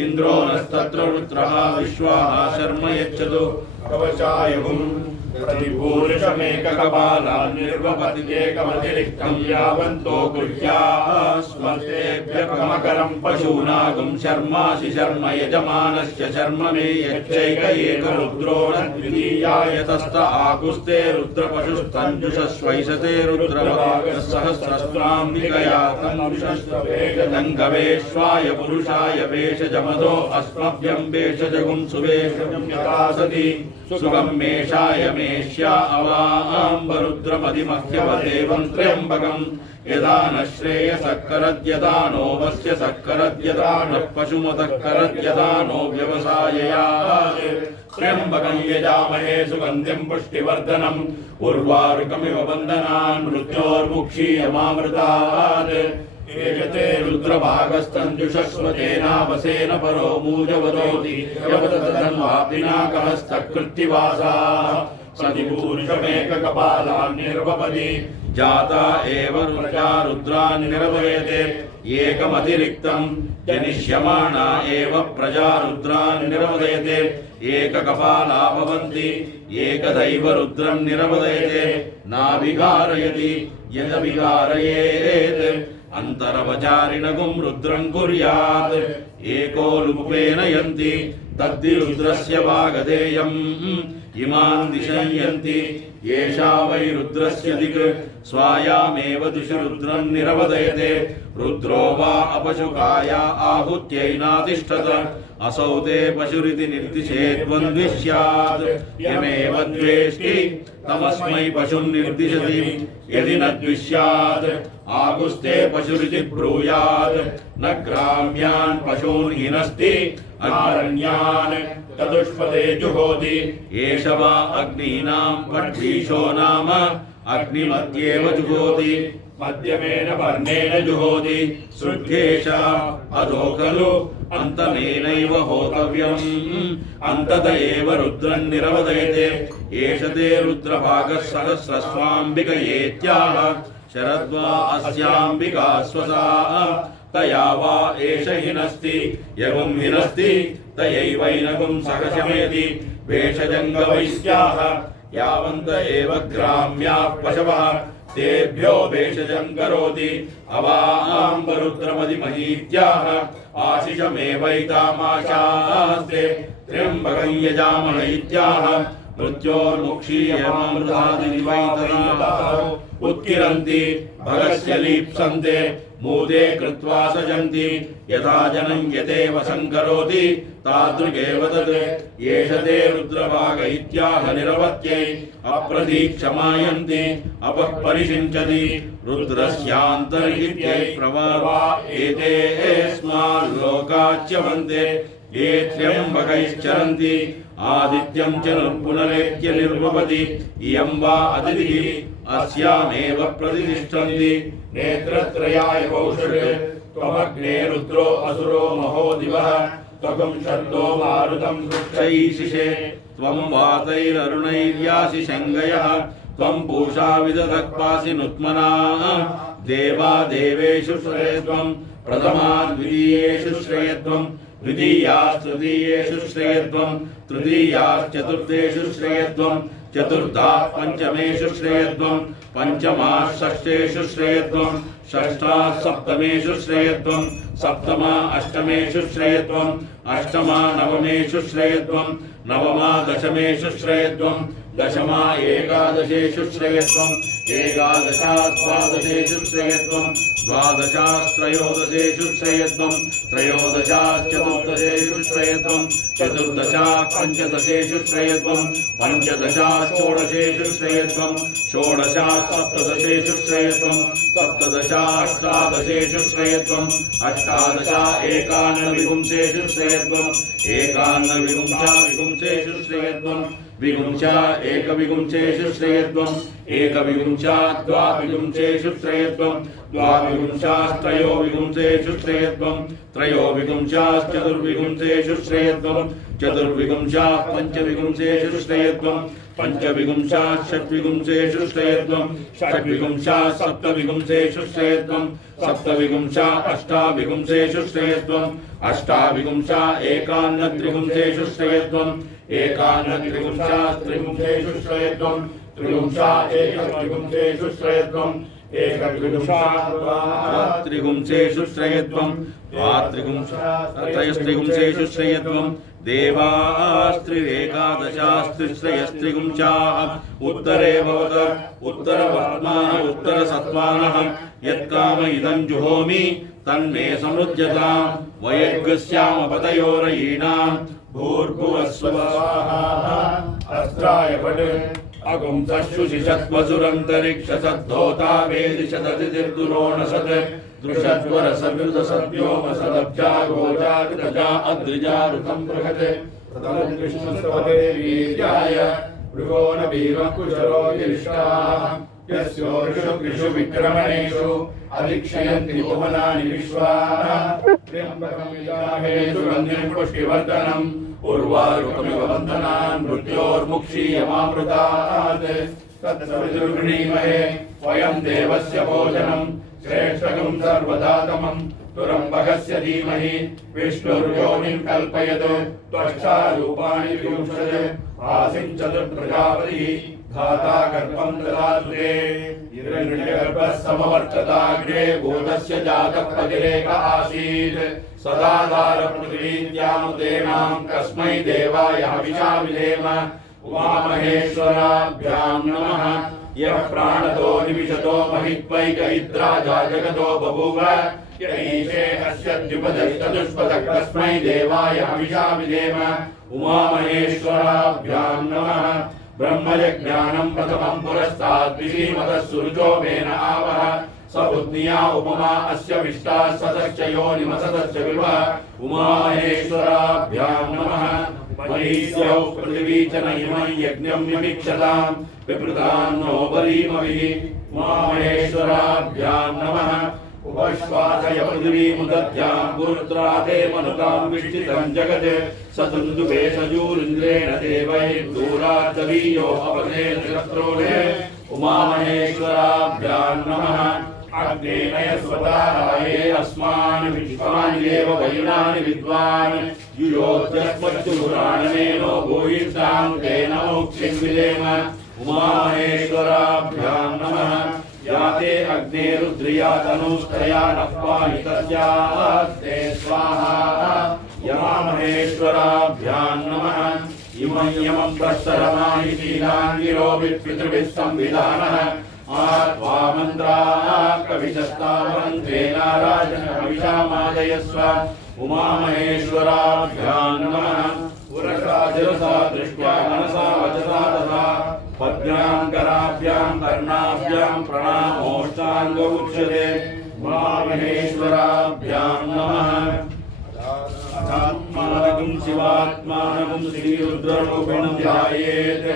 इन्द्रो नस्तत्र रुद्रः विश्वाः शर्म यच्छतु कवचायुः प्रतिपूरुषमेककपालान् निर्वपतिकेकमतिरिक्तं यावन्तो गृह्यास्मतेभ्यकमकरं पशूनागुं शर्मासि शर्म यजमानस्य शर्म मे यच्चैक एकरुद्रो न द्वितीयायतस्त आकुस्ते रुद्रपशुस्तञ्जुषस्वैशते रुद्रभागसहस्रस्त्राम्बिकया तङ्गवेश्वाय पुरुषाय वेषजमदो अस्मभ्यं वेषजगुं सुवेशं यथा सति सुगं मेषाय मेष्या अवाम्बरुद्रमधिमह्यवदेवं त्र्यम्बकं यदा न श्रेयसक्करद्यदा नो वस्य सक्करद्यदा न पशुमतः नो व्यवसायया त्र्यम्बकं यजामहे सुगन्धिं पुष्टिवर्धनम् उर्वारुकमिव बन्धनान् मृत्योर्मुक्षीयमामृतात् एजते रुद्रभागस्तञ्जुषस्वतेनावसेन परो मूजवदोति यवततन्वापिनाकहस्तकृत्तिवासाः सतिपूरुषमेककपालान् निर्वपति जाता एव रुद्रा रुद्रान् निर्वयते एकमतिरिक्तं जनिष्यमाणा एव प्रजा रुद्रान् निर्वदयते एककपाला भवन्ति एकदैव रुद्रं निर्वदयते नाभिकारयति यदभिकारयेत् अन्तरवचारिणगुं रुद्रं कुर्यात् एको लुप्पेन यन्ति तद्धि रुद्रस्य वागधेयम् इमान् दिशयन्ति येषा वै रुद्रस्य दिक् स्वायामेव दिशि रुद्रं निरवदयते रुद्रो वा अपशुकाया आहुत्यैनातिष्ठत असौ ते पशुरिति निर्दिशेद्वन्द्विष्यात् यमेव द्वेष्टि तमस्मै पशुं निर्दिशति यदि न द्विष्यात् आगुस्ते पशुरिति ब्रूयात् न ग्राम्यान् पशून् हिनस्ति अरण्यान् तदुष्पदे जुहोति एष वा अग्नीनां पट्वीशो नाम अग्निमध्येव जुहोति मध्यमेन वर्णेन जुहोति श्रुत्येष अधो खलु अन्तमेनैव होतव्यम् अन्तत एव रुद्रं निरवदयते एष ते रुद्रभागः सहस्रस्वाम्बिकयेत्याह शरद्वा अस्याम्बिका स्वसा तया वा एष हिनस्ति यगुं हिनस्ति तयैवैनगुं सहशमेति वेषजङ्गवैस्याः यावन्त एव ग्राम्याः पशवः तेभ्यो भेषजं करोति अवाम्बरुद्रमधिमहीत्याह आशिषमेवैतामाशास्ते त्र्यम्बकं यजामह इत्याह मृत्योर्मुक्षीयमामृतादिवैतराः उत्किरन्ति भगस्य लीप्सन्ते मूदे कृत्वा सजन्ति यथा जनं यतेव संकरोति तादृगेव तत् येष ते रुद्रभाग इत्याह निरवत्यै अप्रतीक्षमायन्ति अपः परिषिञ्चति रुद्रस्यान्तर्हित्यै प्रवावा एते स्माल्लोकाच्यवन्ते ये त्र्यम्बकैश्चरन्ति आदित्यं च पुनरेत्य निर्वपति इयं वा अतिथिः अस्यामेव प्रतिष्ठन्ति नेत्रत्रयाय पौषुषे त्वमग्ने रुद्रो असुरो महो दिवः त्वं शर्दो मारुतं वृक्षैशिषे त्वं वातैररुणैर्यासि शङ्गयः त्वं पूषा विदधक्पासि नुत्मना देवा देवेषु श्रेयत्वं प्रथमा द्वितीयेषु श्रेयत्वं द्वितीयास्तृतीयेषु श्रेयत्वं तृतीयाश्चतुर्थेषु श्रेयत्वं चतुर्था पञ्चमेषु श्रेयत्वं पंचमा षष्ठेषु श्रेयत्वं षष्ठा सप्तमेषु श्रेयत्वं सप्तमा अष्टमेषु श्रेयत्वं अष्टमा नवमेषु श्रेयत्वं नवमा दशमेषु श्रेयत्वं दशमा एकादशेषु श्रेयत्वं एकादशा द्वादशेषु श्रेयत्वं द्वादशास्त्रयोदशेषु श्रेयत्वं त्रयोदशाश्चतुर्दशेषु श्रेयत्वं चतुर्दशा पञ्चदशेषु श्रेयत्वं पञ्चदशा षोडशेषु श्रेयत्वं षोडशा सप्तदशेषु श्रेयत्वं सप्तदशा अष्टादशेषु श्रेयत्वं अष्टादशा एकान्नविपुंसेषु श्रेयत्वं एकान्नविपुंसा विपुंसेषु श्रेयत्वं विपुंसा एकविपुंसेषु श्रेयत्वं एकविपुंसा द्वाविपुंसेषु श्रेयत्वं द्वाविपुंसास्त्रयोविपुंसेषु श्रेयत्वं त्रयोविपुंसाश्चतुर्विपुंसेषु श्रेयत्वं चतुर्विपुंसा पञ्चविपुंसेषु श्रेयत्वं पंचविपुंसा षट्विपुंसेषु श्रेयत्वं षट्विपुंसा सप्तविपुंसेषु श्रेयत्वं सप्तविपुंसा अष्टाविपुंसेषु श्रेयत्वं अष्टाविपुंसा एकान्नत्रिपुंसेषु श्रेयत्वं एकान्नत्रिपुंसा त्रिपुंसेषु श्रेयत्वं त्रिपुंसा एकत्रिपुंसेषु श्रेयत्वं एकत्रिपुंसा त्रिपुंसेषु श्रेयत्वं त्रयस्त्रिपुंसेषु श्रेयत्वं देवास्त्रिरेकादशास्त्रिश्रेयस्त्रिपुंसाः उत्तरे भवत उत्तरवर्त्मान उत्तरसत्त्वानः यत्काम इदं जुहोमि तन्मे समृज्यतां वयग्स्यामपतयोरयीणां भूर्भुवस्वः अस्त्राय पट् अगुं सशुषिषत्वसुरन्तरिक्षसद्धोता वेदिशदतिर्दुरोणसत् दृशद्वरसव्युतसद्व्योमसदब्जा गोजागजा अद्रिजा ऋतं बृहत् प्रथमं कृष्णस्तवते वीर्याय भृगो न भीमकुशरो यिष्टाः यस्योर्षु विक्रमणेषु अधीक्षयन्ति भुवनानि विश्वाः त्र्यम्बकं यजामहे सुगन्धिं पुष्टिवर्धनम् उर्वारुकमिव बन्धनान् मृत्योर्मुक्षीयमामृतात् तत्सवितुर्गृणीमहे वयं देवस्य भोजनं श्रेष्ठकं सर्वदातमं तुरम्बकस्य धीमहि विष्णुर्योनिं कल्पयत् त्वष्टा रूपाणि विंशत् आसिञ्चत् प्रजापतिः धाता गर्भं ददातु ते हिरण्यगर्भः समवर्तताग्रे भूतस्य जातः पतिरेक आसीत् सदाधारपृथिवीद्यामुदेनां कस्मै देवाय हविषा विधेम उमामहेश्वराभ्यां नमः यः प्राणतो निविशतो महित्वैक इद्राजा जगतो बभूव यैषे अस्य द्विपदश्चतुष्पदः कस्मै देवाय हविषा विधेम उमामहेश्वराभ्यां नमः ब्रह्मयज्ञानं प्रथमं पुरस्तात् विश्रीमतः सुरुचो वेन आवह स बुद्धिया उपमा अस्य विष्टा सतश्च योनिमसतश्च विवः उमामहेश्वराभ्यां नमः महीस्यौ पृथिवी च न इमं यज्ञं यमीक्षतां विपृतान्नो बलीमभिः उमामहेश्वराभ्यां नमः उपश्वासय पृथिवीमुदध्यां गुरुत्राते मनुतां विष्टितं जगत् स दुन्दुभे सजूरिन्द्रेण देवैर्दूराच्चवीयो अपतेन शत्रोणे उमामहेश्वराभ्यां नमः अग्नेय स्वताराये अस्मान् विश्वानि देव वैनानि विद्वान् युयोत्यस्मच्चुराणमेनो भूयिष्ठां तेन मोक्षिं विदेम उमामहेश्वराभ्यां नमः याते अग्ने रुद्रिया तनुस्तया नः पाहि तस्यास्ते स्वाहा यमामहेश्वराभ्यां नमः इमं यमं प्रस्तरमाहि शीलाङ्गिरो पितृभिः संविधानः आत्वा मन्त्राः कविशस्तावन्ते नाराजन हविषामादयस्व उमामहेश्वराभ्यां नमः पुरसा शिरसा दृष्ट्वा मनसा वचसा तथा पद्भ्यां कराभ्यां कर्णाभ्यां प्रणामोष्टाङ्ग उच्यते उमामहेश्वराभ्यां नमः आत्मानं शिवात्मानं श्रीरुद्ररूपिणं ध्यायेत्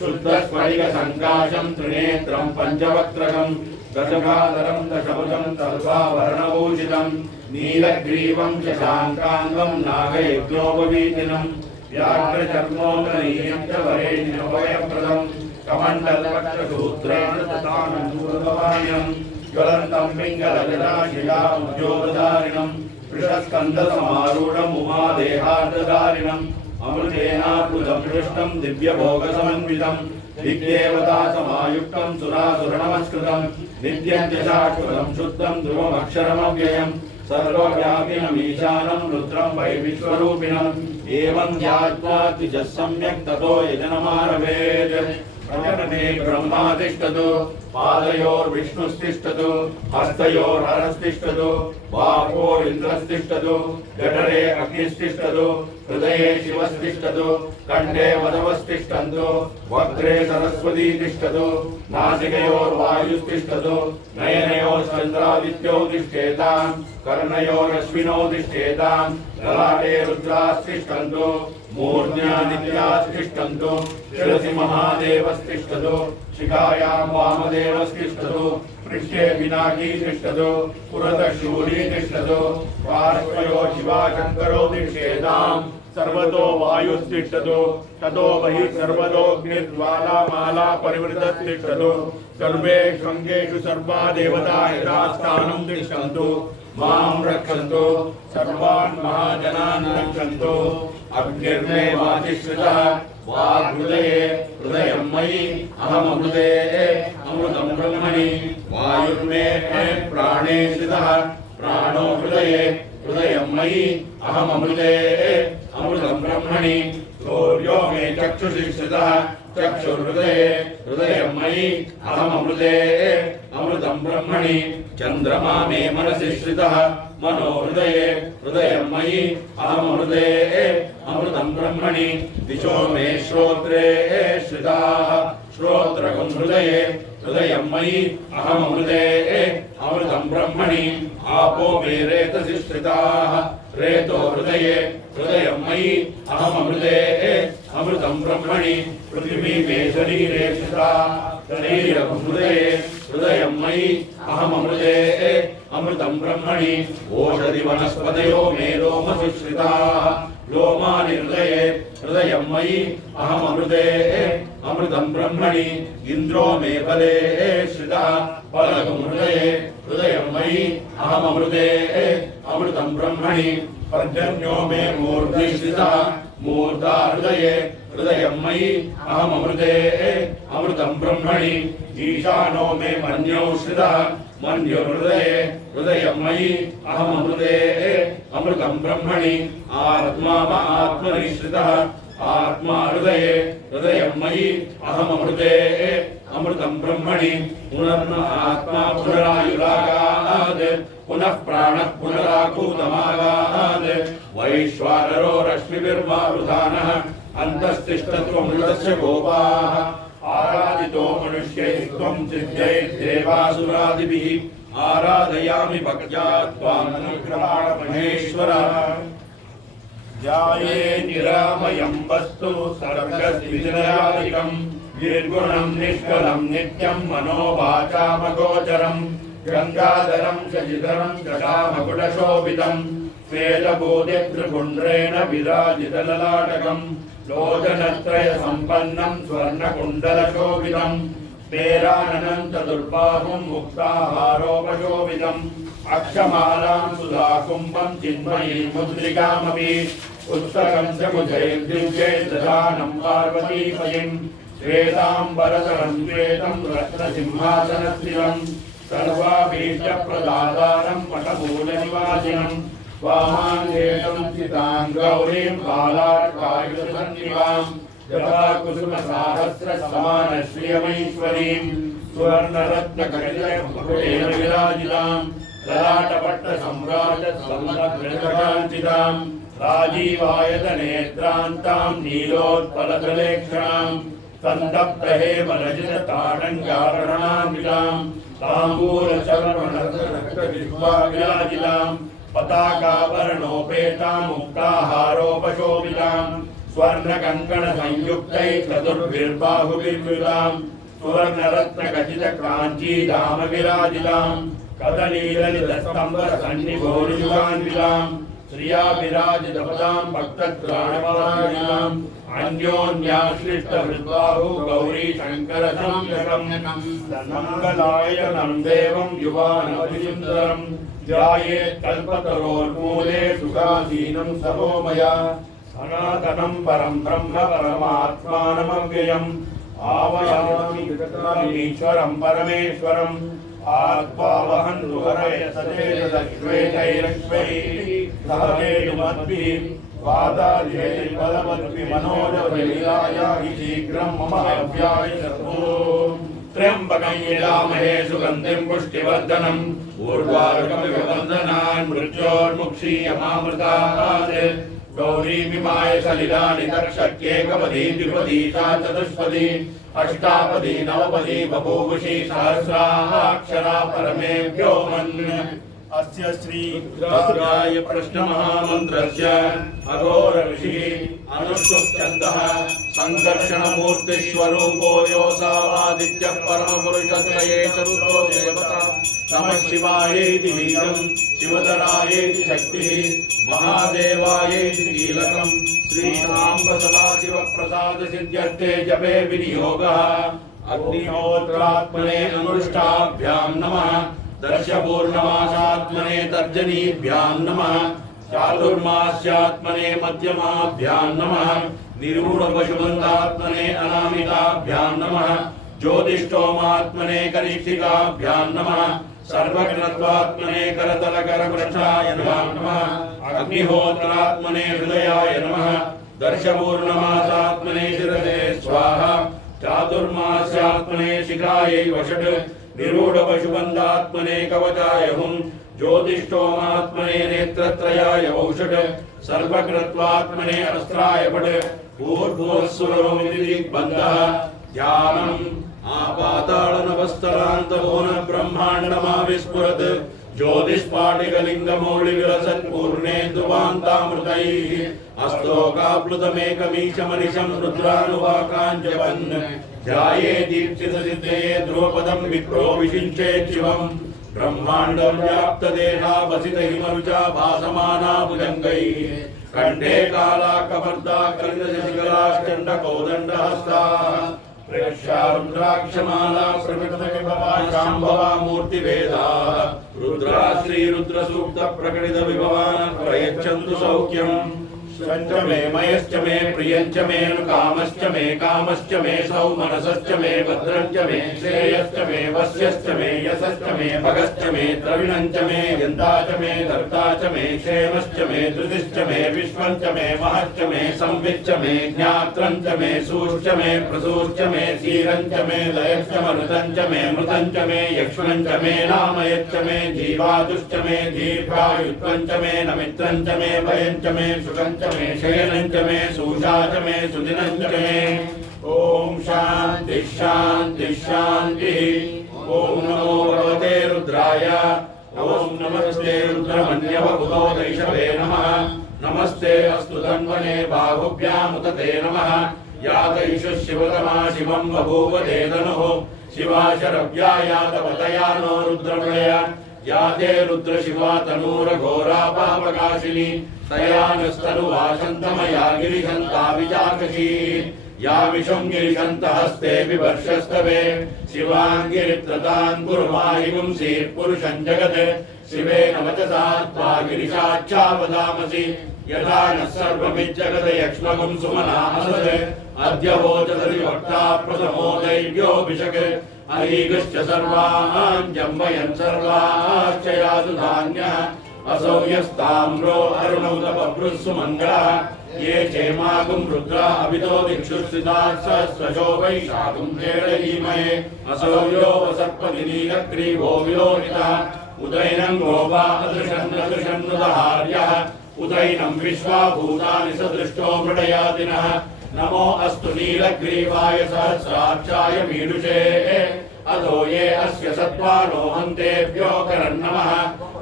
शुद्धस्फटिकसङ्काशं त्रिनेत्रं पञ्चवक्त्रकं दशभाधरं दशभुजं तल्पाभरणभूषितं नीलग्रीवं शशाङ्काङ्गं नागयज्ञोपवीतिनं व्याघ्रचर्मोदनीयं च वरेण्यभयप्रदं कमण्डलवक्षसूत्रेण तथानूर्ध्ववाण्यं ज्वलन्तं पिङ्गलजटाशिलामुद्योगधारिणं वृषस्कन्धसमारूढम् उमादेहार्धधारिणम् अमृतेनाप्लुतं कृष्णं दिव्यभोगसमन्वितं दिग्देवतासमायुक्तं सुरासुरनमस्कृतं नित्यं च शाश्वतं शुद्धं ध्रुवमक्षरमव्ययं सर्वव्यापिनमीशानं रुद्रं वै विश्वरूपिणम् एवं ध्यात्वा द्विजः सम्यक् ततो यजनमारभेत् प्रजनने ब्रह्मा तिष्ठतु पादयोर्विष्णुस्तिष्ठतु हस्तयोर्हरस्तिष्ठतु बाहोरिन्द्रस्तिष्ठतु जठरे अग्निस्तिष्ठतु हृदये शिवस्तिष्ठतु कण्ठे वदवस्तिष्ठन्तु वक्त्रे सरस्वती तिष्ठतु नासिकयोर्वायुस्तिष्ठतु नयनयोश्चन्द्रादित्यो तिष्ठेतां कर्णयोरश्विनो तिष्ठेतां ललाटे रुद्रास्तिष्ठन्तु मूर्ध्यादित्यास्तिष्ठन्तु शिरसि महादेवस्तिष्ठतु शिखायां वामदेवस्तिष्ठतु पृष्ठे पिनाकी तिष्ठतु पुरतः शूली तिष्ठतु पार्श्वयो शिवाशङ्करो तिष्ठेतां सर्वतो वायुस्तिष्ठतु ततो बहिः सर्वतोऽग्निज्वालामाला परिवृतस्तिष्ठतु सर्वे शृङ्गेषु सर्वा देवता यथास्थानं तिष्ठन्तु मां रक्षन्तु सर्वान् महाजनान् रक्षन्तु अग्निर्मे वाचिश्रितः वाग्हृदये हृदयं मयि अहममृते अमृतं ब्रह्मणि वायुर्मे प्राणे स्थितः प्राणो हृदये हृदयं मयि अहममृते अमृतं ब्रह्मणि सूर्यो मे चक्षुषि स्थितः चक्षुर्हृदये हृदयं मयि अहममृते अमृतं ब्रह्मणि चन्द्रमा मे मनसि श्रितः मनो हृदये हृदयं मयि अहममृते अमृतं ब्रह्मणि दिशो मे श्रोत्रे श्रिताः श्रोत्रकं हृदये हृदयं मयि अहममृते अमृतं ब्रह्मणि आपो मे रेतसि श्रिताः रेतो हृदये हृदयं मयि अहममृते अमृतं ब्रह्मणि पृथिवी मे शरीरे श्रिता शरीरं हृदये हृदयं मयि अहममृते अमृतं ब्रह्मणि ओषधि वनस्पतयो मे रोमसु श्रिताः लोमानि हृदये हृदयं मयि अहममृते अमृतं ब्रह्मणि इन्द्रो मे बले श्रितः बलगं हृदये हृदयं मयि अहममृते अमृतं ब्रह्मणि पर्जन्यो मे मूर्धि श्रितः मूर्धा हृदये हृदयं मयि अहममृते अमृतं ब्रह्मणि ईशानो मे मन्यो श्रितः मन्यो हृदये हृदयं मयि अहममृते अमृतं ब्रह्मणि आत्मा आत्मनि श्रितः आत्मा हृदये हृदयं मयि अहममृते अमृतं ब्रह्मणि पुनर्न आत्मा पुनरायुरागात् पुनः प्राणः पुनराकूतमागात् वैश्वानरो रश्मिभिर्मारुधानः अन्तस्तिष्ठत्वमृतस्य गोपाः आराधितो मनुष्यैस्त्वं सिद्धैर्देवासुरादिभिः आराधयामि भक्त्या त्वां महेश्वर ध्याये निरामयं वस्तु सर्गस्विजयादिकं निर्गुणं निष्कलं नित्यं मनोवाचामगोचरं गंगाधरं शशिधरं जटामकुटशोभितं श्वेतबोधितृपुण्ड्रेण विराजितललाटकं लोचनत्रयसम्पन्नं स्वर्णकुण्डलशोभितं स्मेरानन्तदुर्बाहुं मुक्ताहारोपशोभितम् अक्षमालां सुधाकुम्भं चिन्मयीं मुद्रिकामपि पुस्तकं च मुदैर्दिव्यै ददानं पार्वतीपतिं श्वेताम्बरधरं श्वेतं रत्नसिंहासनस्थितं सर्वाभीष्टप्रदातारं मठमूलनिवासिनं वामाङ्गेशं चितां गौरीं बालार्कायुधसन्निवां जपाकुसुमसाहस्रसमानश्रियमैश्वरीं सुवर्णरत्नकटिलमुकुटेन विराजितां ललाटपट्टसम्राजसंलग्नकाञ्चितां राजीवायतनेत्रान्तां नीलोत्पलतलेक्षणां सन्दप्तहेमरजितताडङ्गाभरणान्वितां ताम्बूलचर्वणरक्तजिह्वा विराजितां पताकाभरणोपेतां मुक्ताहारोपशोभितां स्वर्णकङ्कणसंयुक्तैः चतुर्भिर्बाहुभिर्युतां सुवर्णरत्नखचितकाञ्चीधामविराजितां कदलीललितस्तम्भसन्निभोरुयुगान्वितां श्रियाभिराजितपदां भक्तत्राणवारिणाम् अन्योन्याश्लिष्टहृद्बाहु गौरी शङ्करसंज्ञकं मङ्गलायनं देवं युवानवतिसुन्दरं ध्यायेत् कल्पतरोर्मूले सुखासीनं सभोमया सनातनं परं ब्रह्म परमात्मानमव्ययम् आवयामि ईश्वरं परमेश्वरम् आत्मावहन्तु हरय सचेतश्वेतैरश्वैः सह वेणुमद्भिः वादाध्यैः बलवद्भिः मनोजवलीलाया हि शीघ्रं मम अव्यायिषतु त्र्यम्बकं यजामहे सुगन्धिं पुष्टिवर्धनम् ऊर्ध्वारुकमिव बन्धनान् मृत्योर्मुक्षीयमामृतात् गौरीमिमाय सलिलानि तर्षक्येकपदी द्विपदी च चतुष्पदी अष्टापदी नवपदी बभूवुषी सहस्राक्षरा परमेभ्यो मन् अस्य श्री रुद्राय प्रश्नमहामन्त्रस्य अघोर ऋषिः अनुष्टुप्छन्दः सङ्कर्षणमूर्तिस्वरूपो योऽसावादित्यः परमपुरुषत्रये चतुर्थो देवता नमः शिवायेति बीजं शिवधरायेति शक्तिः महादेवायेति कीलकम् श्रीसाम्ब सदाशिवप्रसाद सिद्ध्यर्थे जपे विनियोगः अग्निहोत्रात्मने अनुष्ठाभ्यां नमः दर्शपूर्णमासात्मने तर्जनीभ्यां नमः चातुर्मास्यात्मने मध्यमाभ्यां नमः निरूढपशुबन्धात्मने अनामिकाभ्यां नमः ज्योतिष्ठोमात्मने कनिष्ठिकाभ्यां नमः सर्वज्ञत्वात्मने करतलकरपृष्ठाय नमः अग्निहोत्रात्मने हृदयाय नमः दर्शपूर्णमासात्मने शिरसे स्वाहा चातुर्मास्यात्मने शिखायै वषट् निरूढपशुबन्धात्मने कवचाय हुं ज्योतिष्ठोमात्मने नेत्रत्रयाय औषट् सर्वज्ञत्वात्मने अस्त्राय पट् ऊर्ध्वस्वरोमिति बन्धः ध्यानम् आपाताळनभस्तरान्तभुवन ब्रह्माण्डमाविस्फुरत् ज्योतिष्पाटिकलिङ्गमौलिविलसत्पूर्णेन्दुवान्तामृतैः अस्तोकाप्लुतमेकमीशमनिशं रुद्रानुवाकाञ्जपन् ध्याये दीप्तितसिद्धये ध्रुवपदं विप्रो विषिञ्चेत् शिवम् ब्रह्मांड व्याप्त देहा वसित हिमरुचा भासमाना भुजंगैः कंठे काला कपर्दा कलितशिखला चंड कोदंड हस्ता प्रेक्षा रुद्राक्षमाला प्रकृतविभवा शाम्भवा मूर्तिभेदा रुद्रा श्री रुद्र सूक्त प्रकटित विभवान् प्रयच्छन्तु सौख्यम् स्वञ्च मे मयश्च मे प्रियञ्च मे कामश्च मे सौमनसश्च मे भद्रञ्च मे श्रेयश्च मे वस्यश्च मे यशश्च मे भगश्च मे द्रविणञ्च मे यन्ता च मे धर्ता च मे क्षेमश्च मे धृतिश्च मे विश्वञ्च मे महश्च मे संविच्च मे ज्ञात्रञ्च मे सूश्च मे प्रसूश्च मे क्षीरञ्च मे लयश्च मरुतञ्च मे यक्ष्मञ्च मे नामयच्च मे जीवादुश्च मे दीर्घायुत्वञ्च मे नमित्रञ्च मे भयञ्च मे सुखञ्च मे शयनञ्च मे सूषा च मे सुदिनञ्च मे ओम शांति शांति शांतिः। ओम नमो भगवते रुद्राय। ओम नमस्ते रुद्रमन्यवभूतो दैशवे नमः। नमस्ते अस्तु धन्वने बाहुभ्यामुत ते नमः। या दैश शिवतमा शिवं बभूव ते धनुः। शिवा शरव्या या तपतया नो रुद्रमृळय। या ते रुद्र शिवा तनूर घोरा पापकाशिनी। तया नस्तनुवाशन्तमया गिरिशन्ता विचाकशी। या विशं गिरिशन्त हस्ते विवर्षस्तवे। शिवां गिरित्रतां कुर्माहिपुंसि पुरुषं जगत्। शिवेन वचसा त्वा गिरिशाच्छा वदामसि। यथा नः सर्वमिज्जगत् यक्ष्मगुं सुमना असत्। अद्य वोचदधिवक्ता प्रथमो दैव्योऽभिषक्। अरीगश्च सर्वान् जम्बयन् सर्वाश्च यातु धान्यः। असौ यस्ताम्रो अरुणौ तपभृत्सु मङ्गलः। ये चेमागुं रुद्रा अभितो दिक्षुस्थिताः सहस्रशो वैशाखं धेडयीमहे। असौ यो वसर्पतिनीलग्रीवो विलोहितः। उदैनं गोपा अदृशन्नदृशन्नुदहार्यः। उदैनं विश्वा भूतानि सदृष्टो मृडयादिनः। नमो अस्तु नीलग्रीवाय सहस्राक्षाय मीडुषे। अधो ये अस्य सत्त्वानो हन्तेभ्यो करन्नमः।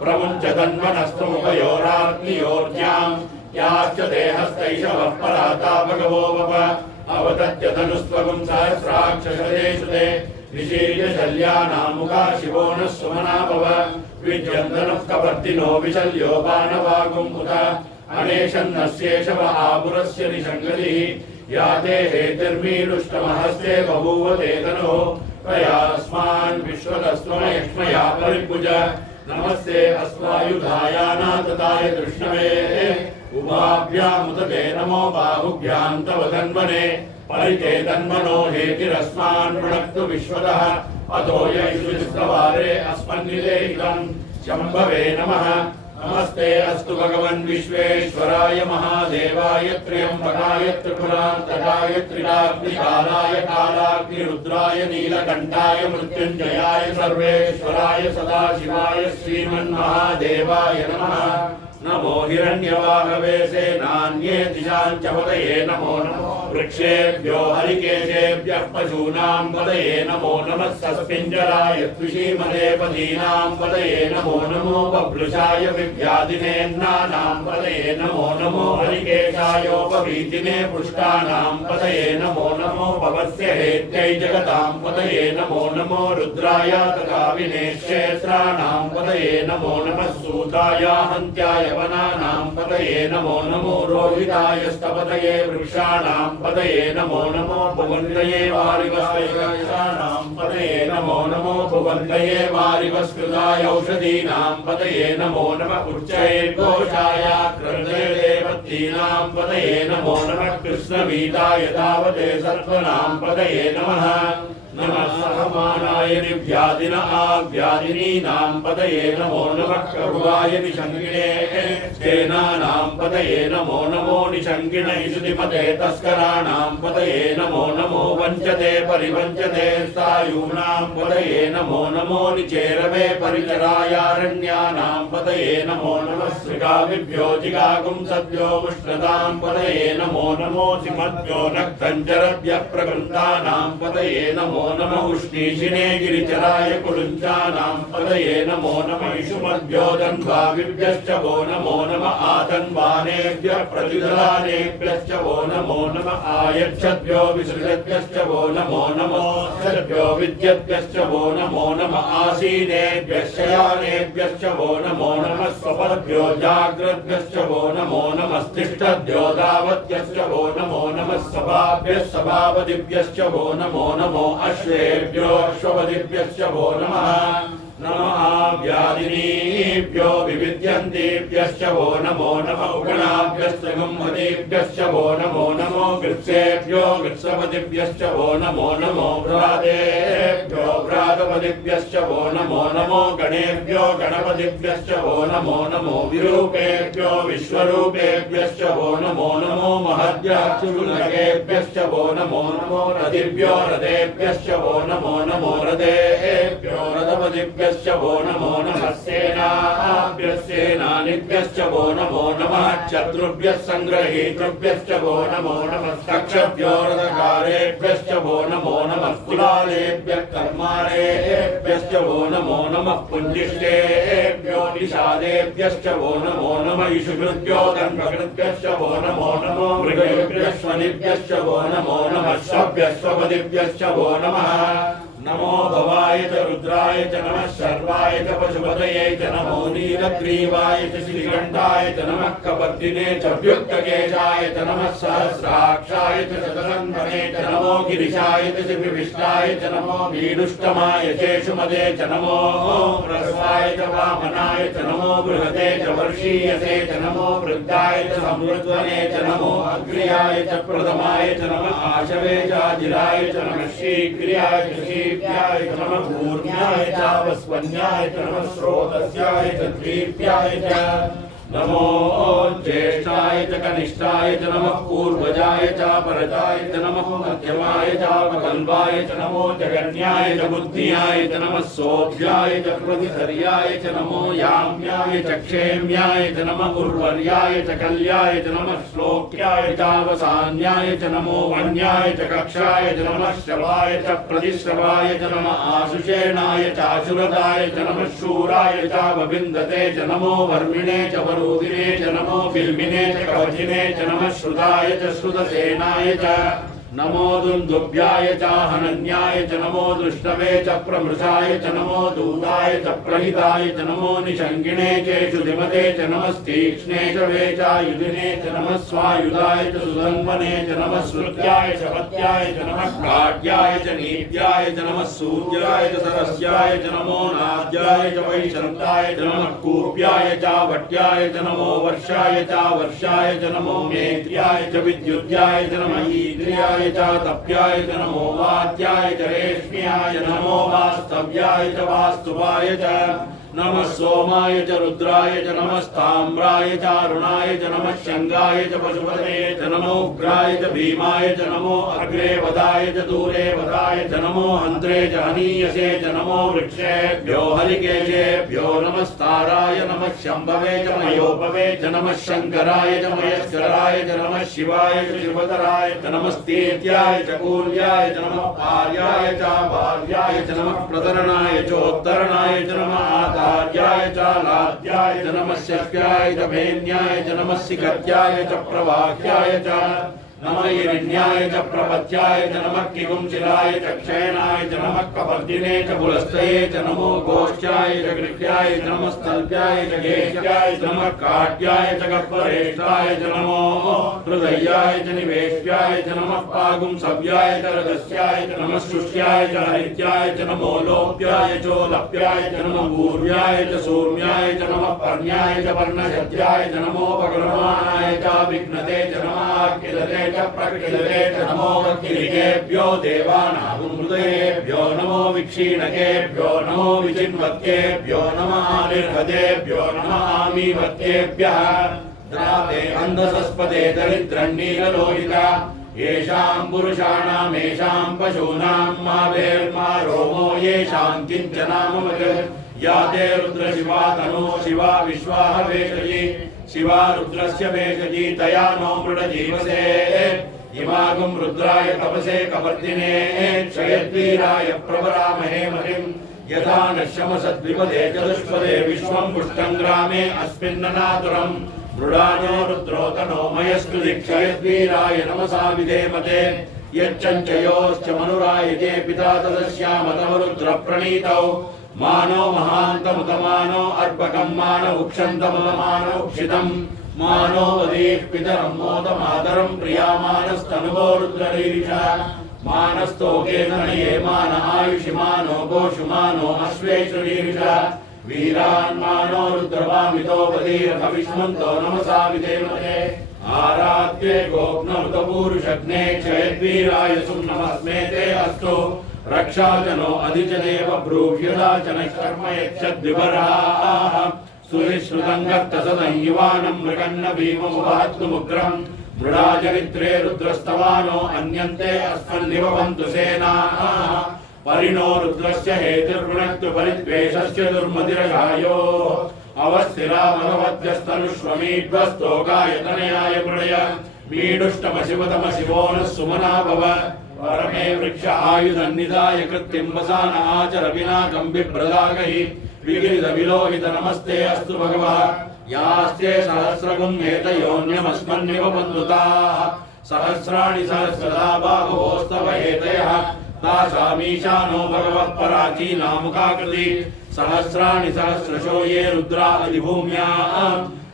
प्रमुञ्च तन्वनस्तमुपयोराग्नियोर्ज्याम्। याश्च देहस्तैषवः पराता भगवो वप। अवतत्य धनुस्त्वगुं सहस्राक्षशतेषु ते। निशीर्य शल्यानामुखा शिवो नः सुमना भव। विद्यन्तनः कपर्दिनो विशल्यो बाणवागुम् उत। अनेशन्नस्येषव आपुरस्य निषङ्गतिः। या ते हेतिर्मीडुष्टमहस्ते बभूव ते धनुः। प्रयास्मान् विश्वतस्त्वमयक्ष्मया परिभुज। नमस्ते अस्वायुधायानातताय कृष्णवे। उभाभ्यामुत ते नमो बाहुभ्यां तव धन्वने। परिते धन्वनो हेतिरस्मान् प्रणक्तु विश्वतः। अतो यैषुस्तवारे अस्मन्निदेहितं शम्भवे नमः। नमस्ते अस्तु भगवन् विश्वेश्वराय महादेवाय त्र्यम्बकाय त्रिपुरान्तकाय त्रिनाग्निकालाय कालाग्निरुद्राय नीलकण्ठाय मृत्युञ्जयाय सर्वेश्वराय सदाशिवाय श्रीमन्महादेवाय नमः। नमो हिरण्यवाहवे सेनान्ये दिशां च पतये नमो नमो। वृक्षेभ्यो हरिकेशेभ्यः पशूनां पतये नमो नमः। सस्पिञ्जराय द्विषीमदे पदीनां पतये नमो नमो। बभ्रुषाय विव्याधिनेन्नानां पतये नमो नमो। हरिकेशायोपवीतिने पुष्टानां पतये नमो नमो। भवस्य हेत्यै जगतां पतये नमो नमो। रुद्राय तथाविने क्षेत्राणां पतये नमो नमः। सूताय हन्त्याय वनानां पतये नमो नमो। रोहितायस्तपतये वृक्षाणां पतये नमो नमो। भुवन्तये वारिवस्कृतानां पतये नमो नमो। भुवन्तये वारिवस्कृताय औषधीनां पतये नमो नमः। उच्चैर्घोषाय क्रन्देवतीनां पतये नमो नमः। कृष्णवीताय तावते सत्त्वनां पतये नमः। नमः सहमानाय निव्याधिन आव्याधिनीनां पतये नमो नमः। करुवाय निषङ्गिणे सेनानां पतये नमो नमो। निषङ्गिण इषुतिमते तस्कराणां पतये नमो नमो। वञ्चते परिवञ्चते सायूनां पतये नमो नमो। निचेरवे परिचरायारण्यानां पतये नमो नमः। श्रीकाविभ्यो जिगागुं सद्यो उष्णतां पतये नमो नमो। सिमद्भ्यो नक्तञ्जरभ्यः प्रकृन्तानां पतये नमो नमः उष्णीशिने गिरिचराय कुलुञ्चानां पदये नमो नमः इषुमद्योदन्वाविभ्यश्च वो नमो नमः आतन्वानेभ्यः प्रतिदलानेभ्यश्च वो नमो नमः आयच्छद्भ्यो विसृजद्भ्यश्च वो नमो नमो सद्भ्यो विद्यद्भ्यश्च वो नमो नमः आसीनेभ्यश्च शयानेभ्यश्च वो नमो नमः स्वपद्भ्यो जाग्रद्भ्यश्च वो नमो नमः तिष्ठद्भ्यो दावद्भ्यश्च वो नमो नमः सभाभ्यः सभापतिभ्यश्च वो नमो नमो अश्वेभ्यो अश्वपतिभ्यश्च वो नमः नमः व्याधिनीभ्यो विविध्यन्तेभ्यश्च वो नमो नमः उगणाभ्यश्च गम्मतेभ्यश्च वो नमो नमो गृत्सेभ्यो गृत्सपतिभ्यश्च वो नमो नमो व्रातेभ्यो व्रातपतिभ्यश्च वो नमो नमो गणेभ्यो गणपतिभ्यश्च वो नमो नमो विरूपेभ्यो विश्वरूपेभ्यश्च वो नमो नमो महद्याक्षुलकेभ्यश्च वो नमो नमो रथिभ्यो रथेभ्यश्च वो नमो नमो रथेभ्यो रथपतिभ्यश्च वो नमो नमः सेनानिभ्यश्च वो नमो नमः शत्रुभ्यः संग्रहीतृभ्यश्च वो नमो नमः दक्षभ्यो रथकारेभ्यश्च वो नमो नमः कुलालेभ्यः कर्मारेभ्यश्च वो नमो नमः पुञ्जिष्टेभ्यो निषादेभ्यश्च वो नमो नमः इषुभृभ्यो दण्डकृभ्यश्च वो नमो नमो मृगेभ्यश्वनिभ्यश्च वो नमो नमः स्वभ्यश्वपतिभ्यश्च वो नमः नमो भवाय च रुद्राय च नमः शर्वाय च पशुपतये च नमो नीलग्रीवाय च श्रीकण्ठाय च नमः कपर्दिने च व्युक्तकेशाय च नमः सहस्राक्षाय च शतधन्वने च नमो गिरिशाय च विविष्टाय च नमो वीरुष्टमाय चेषुमदे च नमो प्रस्वाय च वामनाय च नमो बृहते च वर्षीयसे च नमो वृद्धाय च संवृद्वने च नमो अग्र्याय च प्रथमाय च नमः आशवे च अजिराय च नमः शीघ्र्याय च शीघ्र्याय च नमः पूर्ण्याय च वस्वन्याय च नमः स्रोतस्याय च द्वीप्याय च नमो ज्येष्ठाय च कनिष्ठाय च नमः पूर्वजाय च परजाय च नमः मध्यमाय च वकल्वाय च नमो जगन्याय च बुद्धियाय च नमः सोऽभ्याय च प्रतिधर्याय च नमो याम्याय च क्षेम्याय च नमः उर्वर्याय च कल्याय च नमः श्लोक्याय च अवसान्याय च नमो वन्याय च कक्षाय च नमः श्रवाय च प्रतिश्रवाय च नमः आशुषेणाय च आशुरताय च नमः शूराय च वविन्दते च नमो वर्मिणे च वरुदिने च नमो बिल्मिने च कवचिने च नमः श्रुताय च श्रुतसेनाय च नमो दुन्दुभ्याय च हनन्याय च नमो दृष्टवे च प्रमृषाय च नमो दूताय च प्रहिताय च नमो निषङ्गिणे चेषु धिमते च नमस्तीक्ष्णे च वेचायुधिने च नमः स्वायुधाय च सुधन्वने च नमः श्रुत्याय च पत्याय च नमः काट्याय च नीत्याय च नमः सूर्याय च सरस्याय च नमो नाद्याय च वैशन्ताय च नमः कूप्याय च वट्याय च नमो वर्षाय च वर्षाय च नमो मेत्र्याय च विद्युत्याय च नमः ईद्र्याय च तप्याय च नमो वात्याय च रेष्म्याय नमो वास्तव्याय च वास्तुवाय च नमः सोमाय च रुद्राय च नमः ताम्राय च अरुणाय च नमः शङ्गाय च पशुपतये च नमो उग्राय च भीमाय च नमो अग्रे वदाय च दूरे वदाय च नमो हन्त्रे च हनीयसे च नमो वृक्षेभ्यो हरिकेशेभ्यो नमस्ताराय नमः शम्भवे च मयोपवे च नमः शङ्कराय च मयस्कराय च नमः शिवाय च शिवतराय च नमस्तेत्याय च कूल्याय च नमः पार्याय च भार्याय च नमः प्रतरणाय चोत्तरणाय च नमः आचार्याय च लाद्याय च नमः शक्याय च भेन्याय च नमः सिकत्याय च प्रवाह्याय च नमः हिरण्याय च प्रपत्याय च नमः किगुंशिलाय च क्षयणाय च नमः कपर्दिने च पुलस्तये च नमो गोष्ठ्याय च गृह्याय च नमः स्तल्प्याय च घेष्याय च नमः काट्याय च गह्वरेष्ठाय च नमो हृदयाय च निवेश्याय च नमः पागुंसव्याय च रजस्याय च नमः शुष्याय च हरित्याय च नमो लोप्याय चोलप्याय च नमः पूर्व्याय च सूर्म्याय च नमः पर्ण्याय च पर्णशद्याय च नमो भगवानाय च विघ्नते च नमः किलते च प्रकिलते च नमो वक्किलिकेभ्यो देवानागुंहृदयेभ्यो नमो विक्षीणकेभ्यो नमो विचिन्वत्केभ्यो नमः निर्हदेभ्यो नमः आमीवत्केभ्यः द्रावे अन्धसस्पदे दरिद्रन्नीललोहिता येषां पुरुषाणामेषां पशूनां मा भेर्मा रोमो येषां किञ्चनामवत् या ते रुद्र शिवा तनो शिवा विश्वाह वेशजी शिवा रुद्रस्य वेशजी तया नो मृड जीवसे इमागं रुद्राय तपसे कवर्तिने क्षयद्वीराय प्रवरामहे महिं यथा नश्यमसद्विपदे चतुष्पदे विश्वं पुष्टं ग्रामे अस्मिन्ननातुरं मृडानो रुद्रोतनो मयस्तु दीक्षयद्वीराय नमसा विधेमते यच्चञ्चयोश्च मनुरायते पिता तदस्यामतमरुद्र प्रणीतौ मानो महान्तमुतमानो अर्पकं मानो उक्षन्तमुतमानो उक्षितं मानो वदेः पितरं मोदमातरं प्रियामानस्तनुवो रुद्ररीरिषा मानस्तोके तनये मान आयुषि मानो गोषुमानो अश्वेषुरीरिषा वीरान् मानो रुद्रवामितो वदीरथविष्मन्तो नमसा विधेमते आराध्ये गोप्नमृतपूरुषग्ने क्षयद्वीराय सुम्नमस्मेते अस्तु रक्षाचनो अधिचदेव ब्रूह्यदाचन कर्म यच्छद्विपराः सुविश्रुतं युवानं मृगन्न भीममुपहत्तुमुग्रम् मृडाचरित्रे रुद्रस्तवानो अन्यन्ते अस्मन्निभवन्तु सेनाः परिणो रुद्रस्य हेतिर्वृणक्तु परिद्वेषस्य दुर्मतिरगायो अवस्थिरा भगवद्यस्तनुष्वमीड्वस्तोकायतनयाय मृडय मीडुष्टमशिवतमशिवो नः सुमना भव परमे वृक्ष आयुधन्निधाय कृत्तिम्बसान आचर विनाकं बिभ्रदागैः विगिरित विलोहित नमस्ते अस्तु भगवः यास्ते सहस्रगुं हेतयोऽन्यमस्मन्निव बन्धुताः सहस्राणि सहस्रदा बाहुवोस्तव हेतयः तासामीशानो भगवः पराचीनामुखाकृति सहस्राणि सहस्रशो ये रुद्रा अधिभूम्याः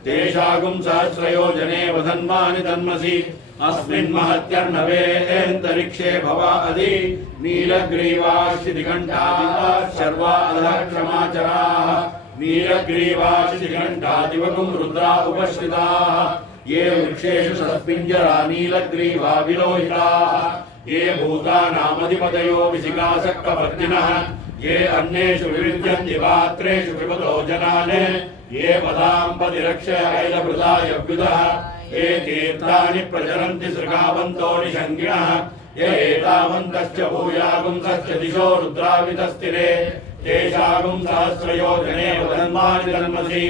तेषागुं सहस्रयोजने वधन्वानि तन्मसि अस्मिन् महत्यर्णवेऽन्तरिक्षे भवा अधि नीलग्रीवाश्चिदिघण्टाः शर्वा अधः क्षमाचराः नीलग्रीवाश्चिदिघण्टादिवगुं रुद्रा उपश्रिताः ये वृक्षेषु सस्पिञ्जरा नीलग्रीवा विलोहिताः ये भूतानामधिपतयो विशिखासक्तवर्तिनः ये अन्येषु विविध्यन्ति पात्रेषु पिबतो जनान् ये पदाम्पतिरक्षय ऐलभृताय व्युदः ये तीर्थानि प्रचरन्ति सृगावन्तो निषङ्गिणः ये एतावन्तश्च भूयागुंसश्च दिशो रुद्रावितस्तिरे तेषागुं सहस्रयोजने वदन्वानि तन्मसि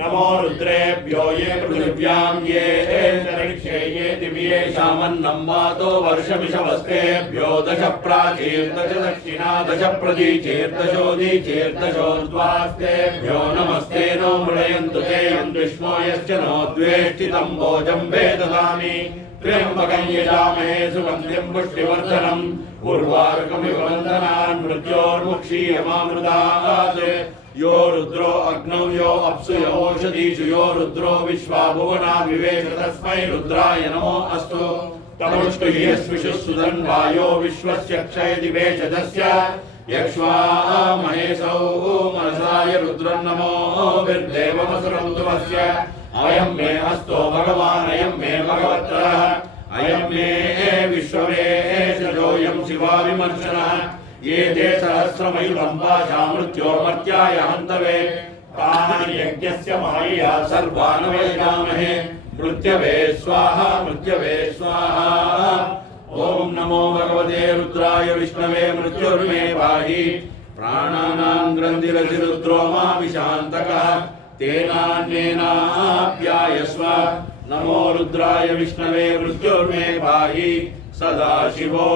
नमो रुद्रेभ्यो ये पृथिव्यां ये अंतरिक्षे ये दिव्येषामन्नं वातो वर्षमिषवस्तेभ्यो दश प्राचीर्दश दक्षिणा दश प्रतीचीर्दशोदीचीर्दशोर्ध्वास्तेभ्यो नमस्ते नो मृडयन्तु ते यन्विष्णो यश्च नो द्वेष्टितं भोजं वेददामि त्र्यम्बकं यजामहे सुगन्धिं पुष्टिवर्धनम् उर्वारुकमिव बन्धनान् मृत्योर्मुक्षीयमामृतात् यो रुद्रो अग्नौ यो अप्सु यो ओषधीषु यो रुद्रो विश्वा भुवना विवेश तस्मै रुद्राय नमो अस्तु तमुष्टु यस्विषु सुधन्वायो विश्वस्य क्षयदिवेशदस्य यक्ष्वा महेशौ मनसाय रुद्रं नमो विर्देवमसुरं तुमस्य अयं मे हस्तो भगवान् अयं मे भगवत्रः अयं मे विश्ववेशजोऽयं शिवा विमर्शनः ये ते सहस्रमयूरं पाशा मृत्योर्मर्त्याय हन्तवे तान् यज्ञस्य मायया सर्वान् वैदामहे मृत्यवे स्वाहा मृत्यवे स्वाहा ओम नमो भगवते रुद्राय विष्णवे मृत्युर्मे पाहि प्राणानां ग्रन्थिरधिरुद्रो मा विशान्तकः तेनान्येनाप्यायस्व नमो रुद्राय विष्णवे मृत्युर्मे पाहि सदाशिवो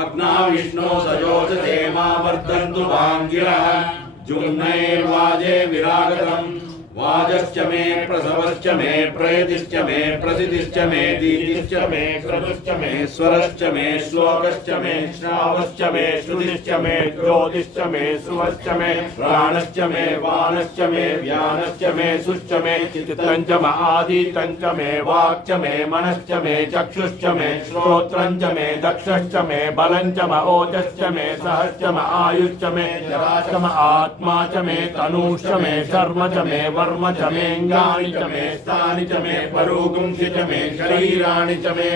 अग्ना विष्णो सजोषते मा वर्धन्तु भाङ्गिरः जुम्नैर्वाजे विरागतम् वाजश्च मे प्रसवश्च मे प्रयतिश्च मे प्रसिद्धिश्च मे दीतिश्च मे क्रतुश्च मे स्वरश्च मे श्लोकश्च मे श्रावश्च मे श्रुतिश्च मे ज्योतिश्च मे सुवश्च मे प्राणश्च मे वानश्च मे व्यानश्च मे सुश्च मे चित्तञ्च म आदितञ्च मे वाक्च मे मनश्च मे चक्षुश्च मे श्रोत्रञ्च मे दक्षश्च मे बलञ्च म ओजश्च मे सहश्च म आयुश्च मे जराश्च म आत्मा च मे तनुश्च मे शर्म च मे वर्म च मेऽङ्गानि च मे स्थानि च मे परोगुंसि च मे शरीराणि च मे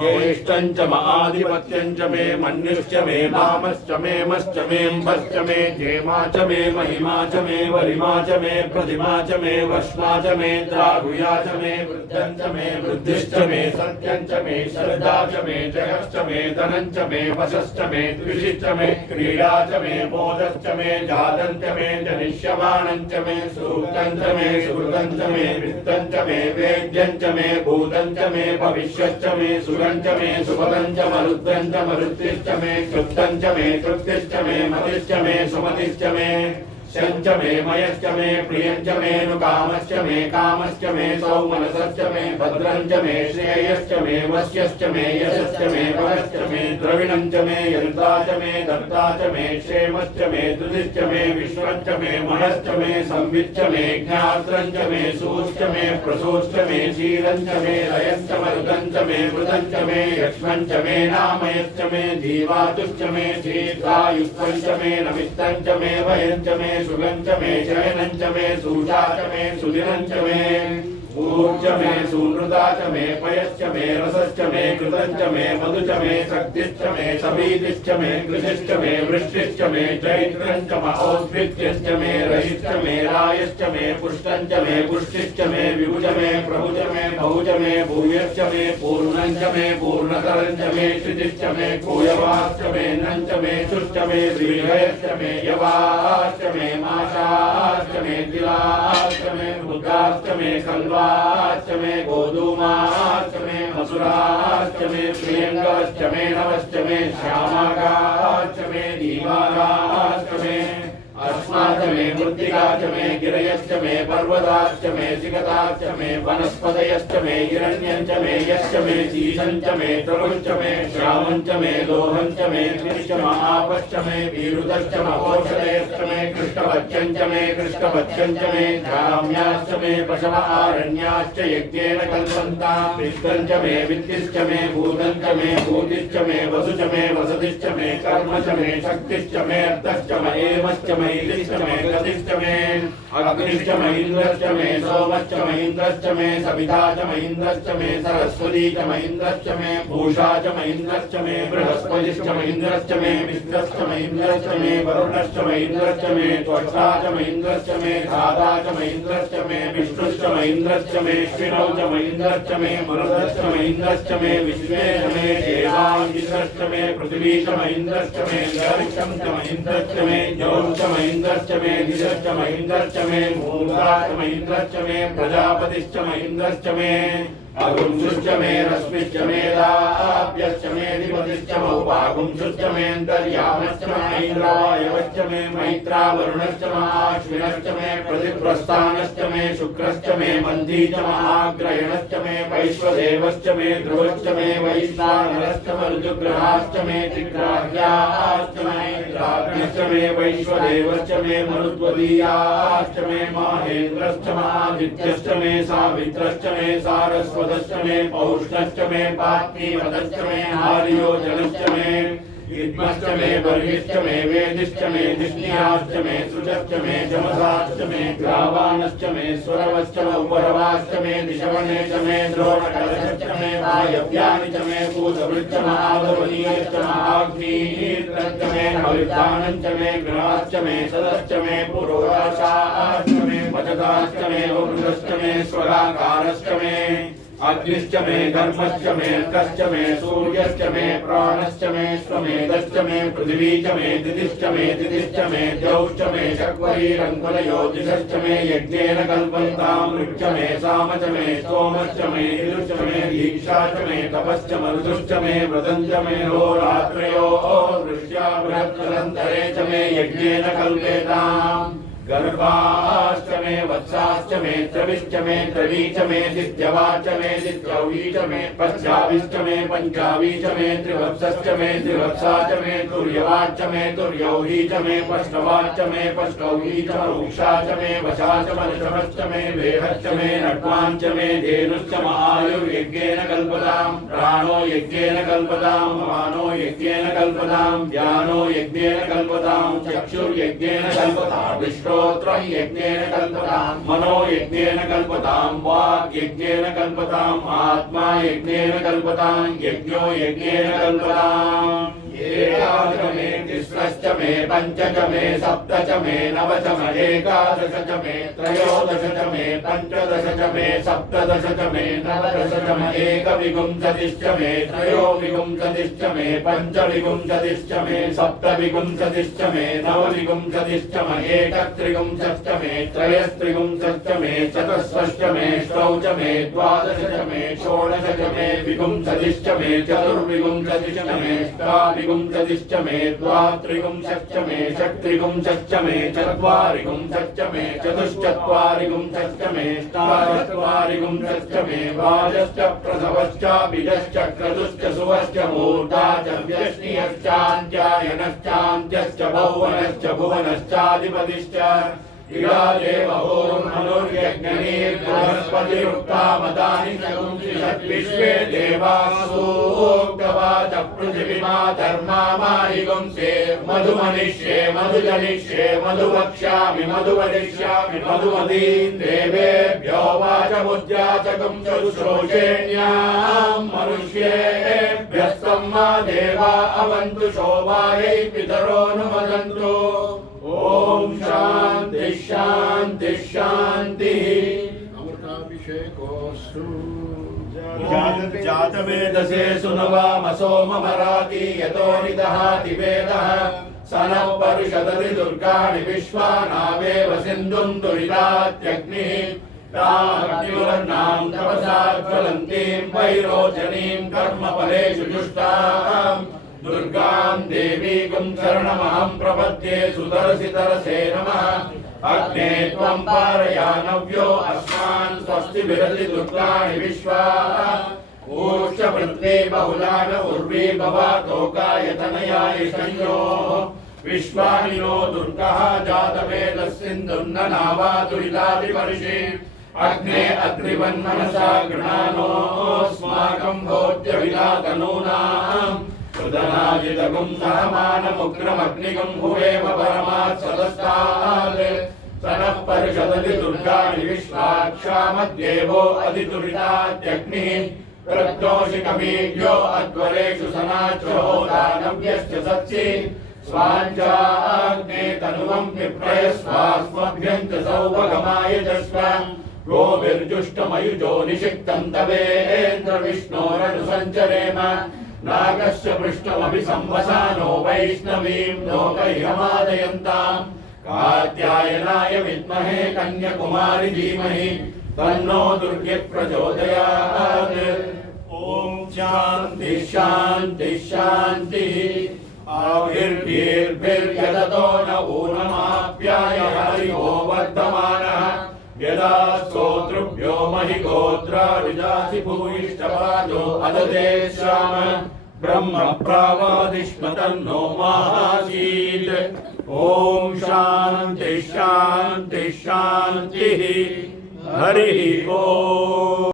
ज्येष्ठं च महाधिपत्यं च मे मन्युश्च मे मामश्च मे मश्च मेऽम्भश्च मे क्षेमा च मे महिमा च मे वरिमा च मे प्रतिमा च मे वष्मा च मे द्राहुया च मे वृद्धं च मे वृद्धिश्च मे सत्यं च मे श्रद्धा च मे जयश्च मे धनं च मे वशश्च मे द्विषिश्च मे क्रीडा च मे मोदश्च मे जातं च मे जनिष्यमाणं च मे सूक्तं च मे सुहृदं च मे वित्तं च मे वेद्यं च मे भूतं च मे भविष्यच्च मे सुरं च मे सुभगं च मरुद्रं च मरुद्रिश्च मे तृप्तं च मे तृप्तिश्च मे मतिश्च मे सुमतिश्च मे शञ्च मे मयश्च मे प्रियञ्च मे नुकामश्च मे कामश्च मे सौमनसश्च मे भद्रं च मे श्रेयश्च मे वश्यश्च मे यशश्च मे वरश्च मे द्रविणं च मे यन्ता च मे दत्ता च मे क्षेमश्च मे धृतिश्च मे विश्वञ्च मे महश्च मे संविच्च मे ज्ञात्रं च मे सूश्च मे प्रसूश्च मे क्षीरं च मे लयश्च मरुदं च मे मृदं च मे यक्ष्मं च मे नामयश्च मे जीवातुश्च मे दीर्घायुष्मं च मे नमित्तं च मे वयं च मे सुगं च मे शयनं च मे सूषा च मे सुदिनं च मे ऊर्ज मे सुनृता च मे पयश्च मे रसश्च मे कृतं च मे मधु च मे शक्तिश्च मे समीतिश्च मे कृषिश्च मे वृष्टिश्च मे चैत्रं च महोद्भिद्यश्च मे रहिश्च मे रायश्च मे पुष्टं च मे पुष्टिश्च मे विभुज मे प्रभुज मे बहुज मे भूयश्च मे पूर्णं च मे पूर्णतरं च मे क्षितिश्च मे कूयवाश्च मे नं च मे शुश्च मे श्रीहयश्च मे यवाश्च मे माशाश्च मे तिलाश्च मे मुद्गाश्च मे कल्वा च मे गोधूमाश्च मे मसुराश्च मे प्रियङ्गवश्च मे नवश्च मे श्यामागाश्च मे दीवागाश्च मे अस्माच मे मृत्तिका च मे गिरयश्च मे पर्वताश्च मे सिगताश्च मे वनस्पतयश्च मे हिरण्यं च मे यश्च मे शीशं च मे तरुश्च मे श्यामं च मे लोहं च मे कृष्ण महापश्च मे वीरुदश्च महोषधयश्च मे कृष्णवत्यं च मे कृष्णवत्यं च मे ग्राम्याश्च मे पशव आरण्याश्च यज्ञेन कल्पन्तां वित्तं च मे वित्तिश्च मे भूतं च मे भूतिश्च मे वसु च मे वसतिश्च मे कर्म च मे शक्तिश्च मे अर्थश्च मे एमश्च मे इलिश्च मे गतिश्च मे अग्निश्च मे इन्द्रश्च मे सोमश्च मे इन्द्रश्च मे सविता च मे इन्द्रश्च मे सरस्वती च मे इन्द्रश्च मे भूषा च मे इन्द्रश्च मे बृहस्पतिश्च मे इन्द्रश्च मे मित्रश्च मे इन्द्रश्च मे वरुणश्च मे इन्द्रश्च मे त्वष्टा च मे इन्द्रश्च मे धाता च मे इन्द्रश्च मे विष्णुश्च मे इन्द्रश्च मे श्विनौ च मे इन्द्रश्च मे मरुदश्च मे इन्द्रश्च मे विश्वे च मे देवान् इन्द्रश्च मे पृथिवी च मे इन्द्रश्च मे गर्षं च मे इन्द्रश्च मे जौं च मे इन्द्रश्च मे निजश्च मे इन्द्रश्च मे मूर्धा च मे इन्द्रश्च मे प्रजापतिश्च मे इन्द्रश्च मे अगुंसुश्च मे रश्मिश्च मे दाभ्यश्च मे अधिपतिश्च मौपागुंसुश्च मे अन्तर्यामश्च मे इन्द्रायवश्च मे मैत्रा वरुणश्च महाश्विनश्च मे प्रतिप्रस्थानश्च मे शुक्रश्च मे मन्दी च महाग्रहणश्च मे वैश्वदेवश्च मे ध्रुवश्च मे वैश्वानरश्च मरुदग्रहाश्च मे त्रिग्राह्याश्च मे इन्द्राग्निश्च मे वैश्वदेवश्च मे मरुद्वदीयाश्च मे माहेन्द्रश्च महादित्यश्च मे सावित्रश्च मे सारस्वतश्च मे पौष्णश्च मे पात्नीवतश्च मे आर्योजनश्च मे युग्मश्च मे बर्हिश्च मे वेदिश्च मे निष्णियाश्च मे सृजश्च मे जमसाश्च मे ग्रावाणश्च मे स्वरवश्च मौपरवाश्च मे दिशवने च मे द्रोणकलशश्च मे वायव्यानि च मे भूतवृच्च महाधवनीयश्च महाग्निर्त्रश्च मे हविर्दानं च मे गृहाश्च मे सदश्च मे पुरोराशाश्च मे पचताश्च मे वृद्धश्च मे स्वराकारश्च मे अग्निश्च मे गर्भश्च मे अर्कश्च मे सूर्यश्च मे प्राणश्च मे स्वमेधश्च मे पृथिवी च मे दितिश्च मे दितिश्च मे द्यौश्च मे चक्वरीरङ्कुलयोतिषश्च मे यज्ञेन कल्पन्तां ऋक्ष मे साम च मे सोमश्च मे इलुश्च मे दीक्षा च मे तपश्च मरुदुश्च मे व्रतं च मे होरात्रयोः दृष्ट्या बृहत्तरन्तरे च मे यज्ञेन कल्पेताम् गर्भाश्च मे वत्साश्च मे त्रविश्च मे त्रवी च मे दित्यवाच मे दित्यौही च मे पश्चाविश्च मे पञ्चावी च मे त्रिवत्सश्च मे त्रिवत्सा च मे तुर्यवाच मे तुर्यौही च मे पष्टवाच मे पष्टौही च रूक्षा च मे वशा च मनुषमश्च मे वेहश्च मे नट्वाञ्च मे धेनुश्च महायुर्यज्ञेन कल्पतां प्राणो यज्ञेन कल्पतां मानो यज्ञेन कल्पतां व्यानो यज्ञेन कल्पतां चक्षुर्यज्ञेन कल्पतां विष्णो श्रोत्रं यज्ञेन कल्पतां मनो यज्ञेन कल्पतां वाक् यज्ञेन कल्पतां आत्मा यज्ञेन कल्पतां यज्ञो यज्ञेन कल्पतां एकादश मे तिस्रश्च मे पंच च मे सप्त च मे नव च मे एकादश च मे त्रयोदश च मे पंचदश च मे सप्तदश च मे नवदश च मे एकविंशतिश्च मे त्रयोविंशतिश्च मे पंचविंशतिश्च मे सप्तविंशतिश्च मे नवविंशतिश्च मे एकत्रिंशश्च मे त्रयस्त्रिंशश्च मे चतुष्षष्ठ मे षष्ठौ च मे द्वादश च मे षोडश च मे विंशतिश्च मे चतुर्विंशतिश्च मे विंशतिश्च मे द्वात्रिंशश्च मे षट्त्रिंशश्च मे चत्वारिंशश्च मे चतुश्चत्वारिंशश्च मे अष्टाचत्वारिंशश्च मे वाजश्च प्रसवश्च बीजश्च क्रतुश्च सुवश्च मूर्धा च व्यष्टियश्चान्त्यायनश्चान्त्यश्च भुवनश्च भुवनश्चाधिपतिश्च बृहस्पतिरुक्तामदानि विश्वे देवासूक्तवाच पृथिवीमा धर्मा माहिगुंसे मधुमनिष्ये मधुजनिष्ये मधुवक्ष्यामि मधुवदिष्यामि मधुमतीन् देवेभ्यो वाचमुद्याचकं चतुश्रोषेण्यां मनुष्येभ्यस्तं मा देवा अवन्तु शोभायै पितरोऽनुमदन्तु ओम शांति शांति शांति अमृताभिषेकोऽस्तु जातवेदसे सुनवामसोममराति यतो निदहाति वेदः स नः परिषदति दुर्गाणि विश्वानावेव सिन्धुं दुरितात्यग्निः तामग्निवर्णां तपसा ज्वलन्तीं वैरोचनीं कर्मफलेषु जुष्टाम् दुर्गां देवीं शरणमहं प्रपद्ये सुदर्शितरसे नमः अग्ने त्वं पारयानव्यो अस्मान् स्वस्ति विरति दुर्गाणि विश्वा ऊर्च पृथ्वी बहुलान उर्वी भवातोकायतनयाय संयोः विश्वानिनो दुर्गः जातवेदस्सिन्धुर्ननावातुरितादिवर्षि अग्ने अत्रिवन्मनसा गृणानोऽस्माकं भोज्यविलातनूनाम् सुदनाजितगुं सहमानमुग्रमग्निगं भुवेम परमात् सदस्तात् स नः परिषदति दुर्गाणि विश्वाक्षामद्देवो अधिदुरितात्यग्निः प्रत्योषिकमीड्यो अध्वरेषु सनाचो दानव्यश्च सत्सि स्वाञ्चाग्ने तनुवं विप्रयस्वास्मभ्यं च सौभगमाय जस्व गोभिर्जुष्टमयुजो निषिक्तं तवेन्द्र विष्णोरनुसञ्चरेम नागस्य पृष्ठमभि संवसानो वैष्णवीं लोकैहमादयन्ताम् कात्यायनाय विद्महे कन्याकुमारी धीमहि तन्नो दुर्गे प्रचोदयात् ओम शांति शांति शांति आविर्भिर्भिर्यदतो न ऊनमाप्याय हरियो वर्धमानः यदा स्तोतृभ्यो महि गोत्रा विदासि भूयिष्ठवाजो अदते श्याम ब्रह्म प्रावादिष्म तन्नो मासीत् ओम शांति शांति शांति हरि ओम।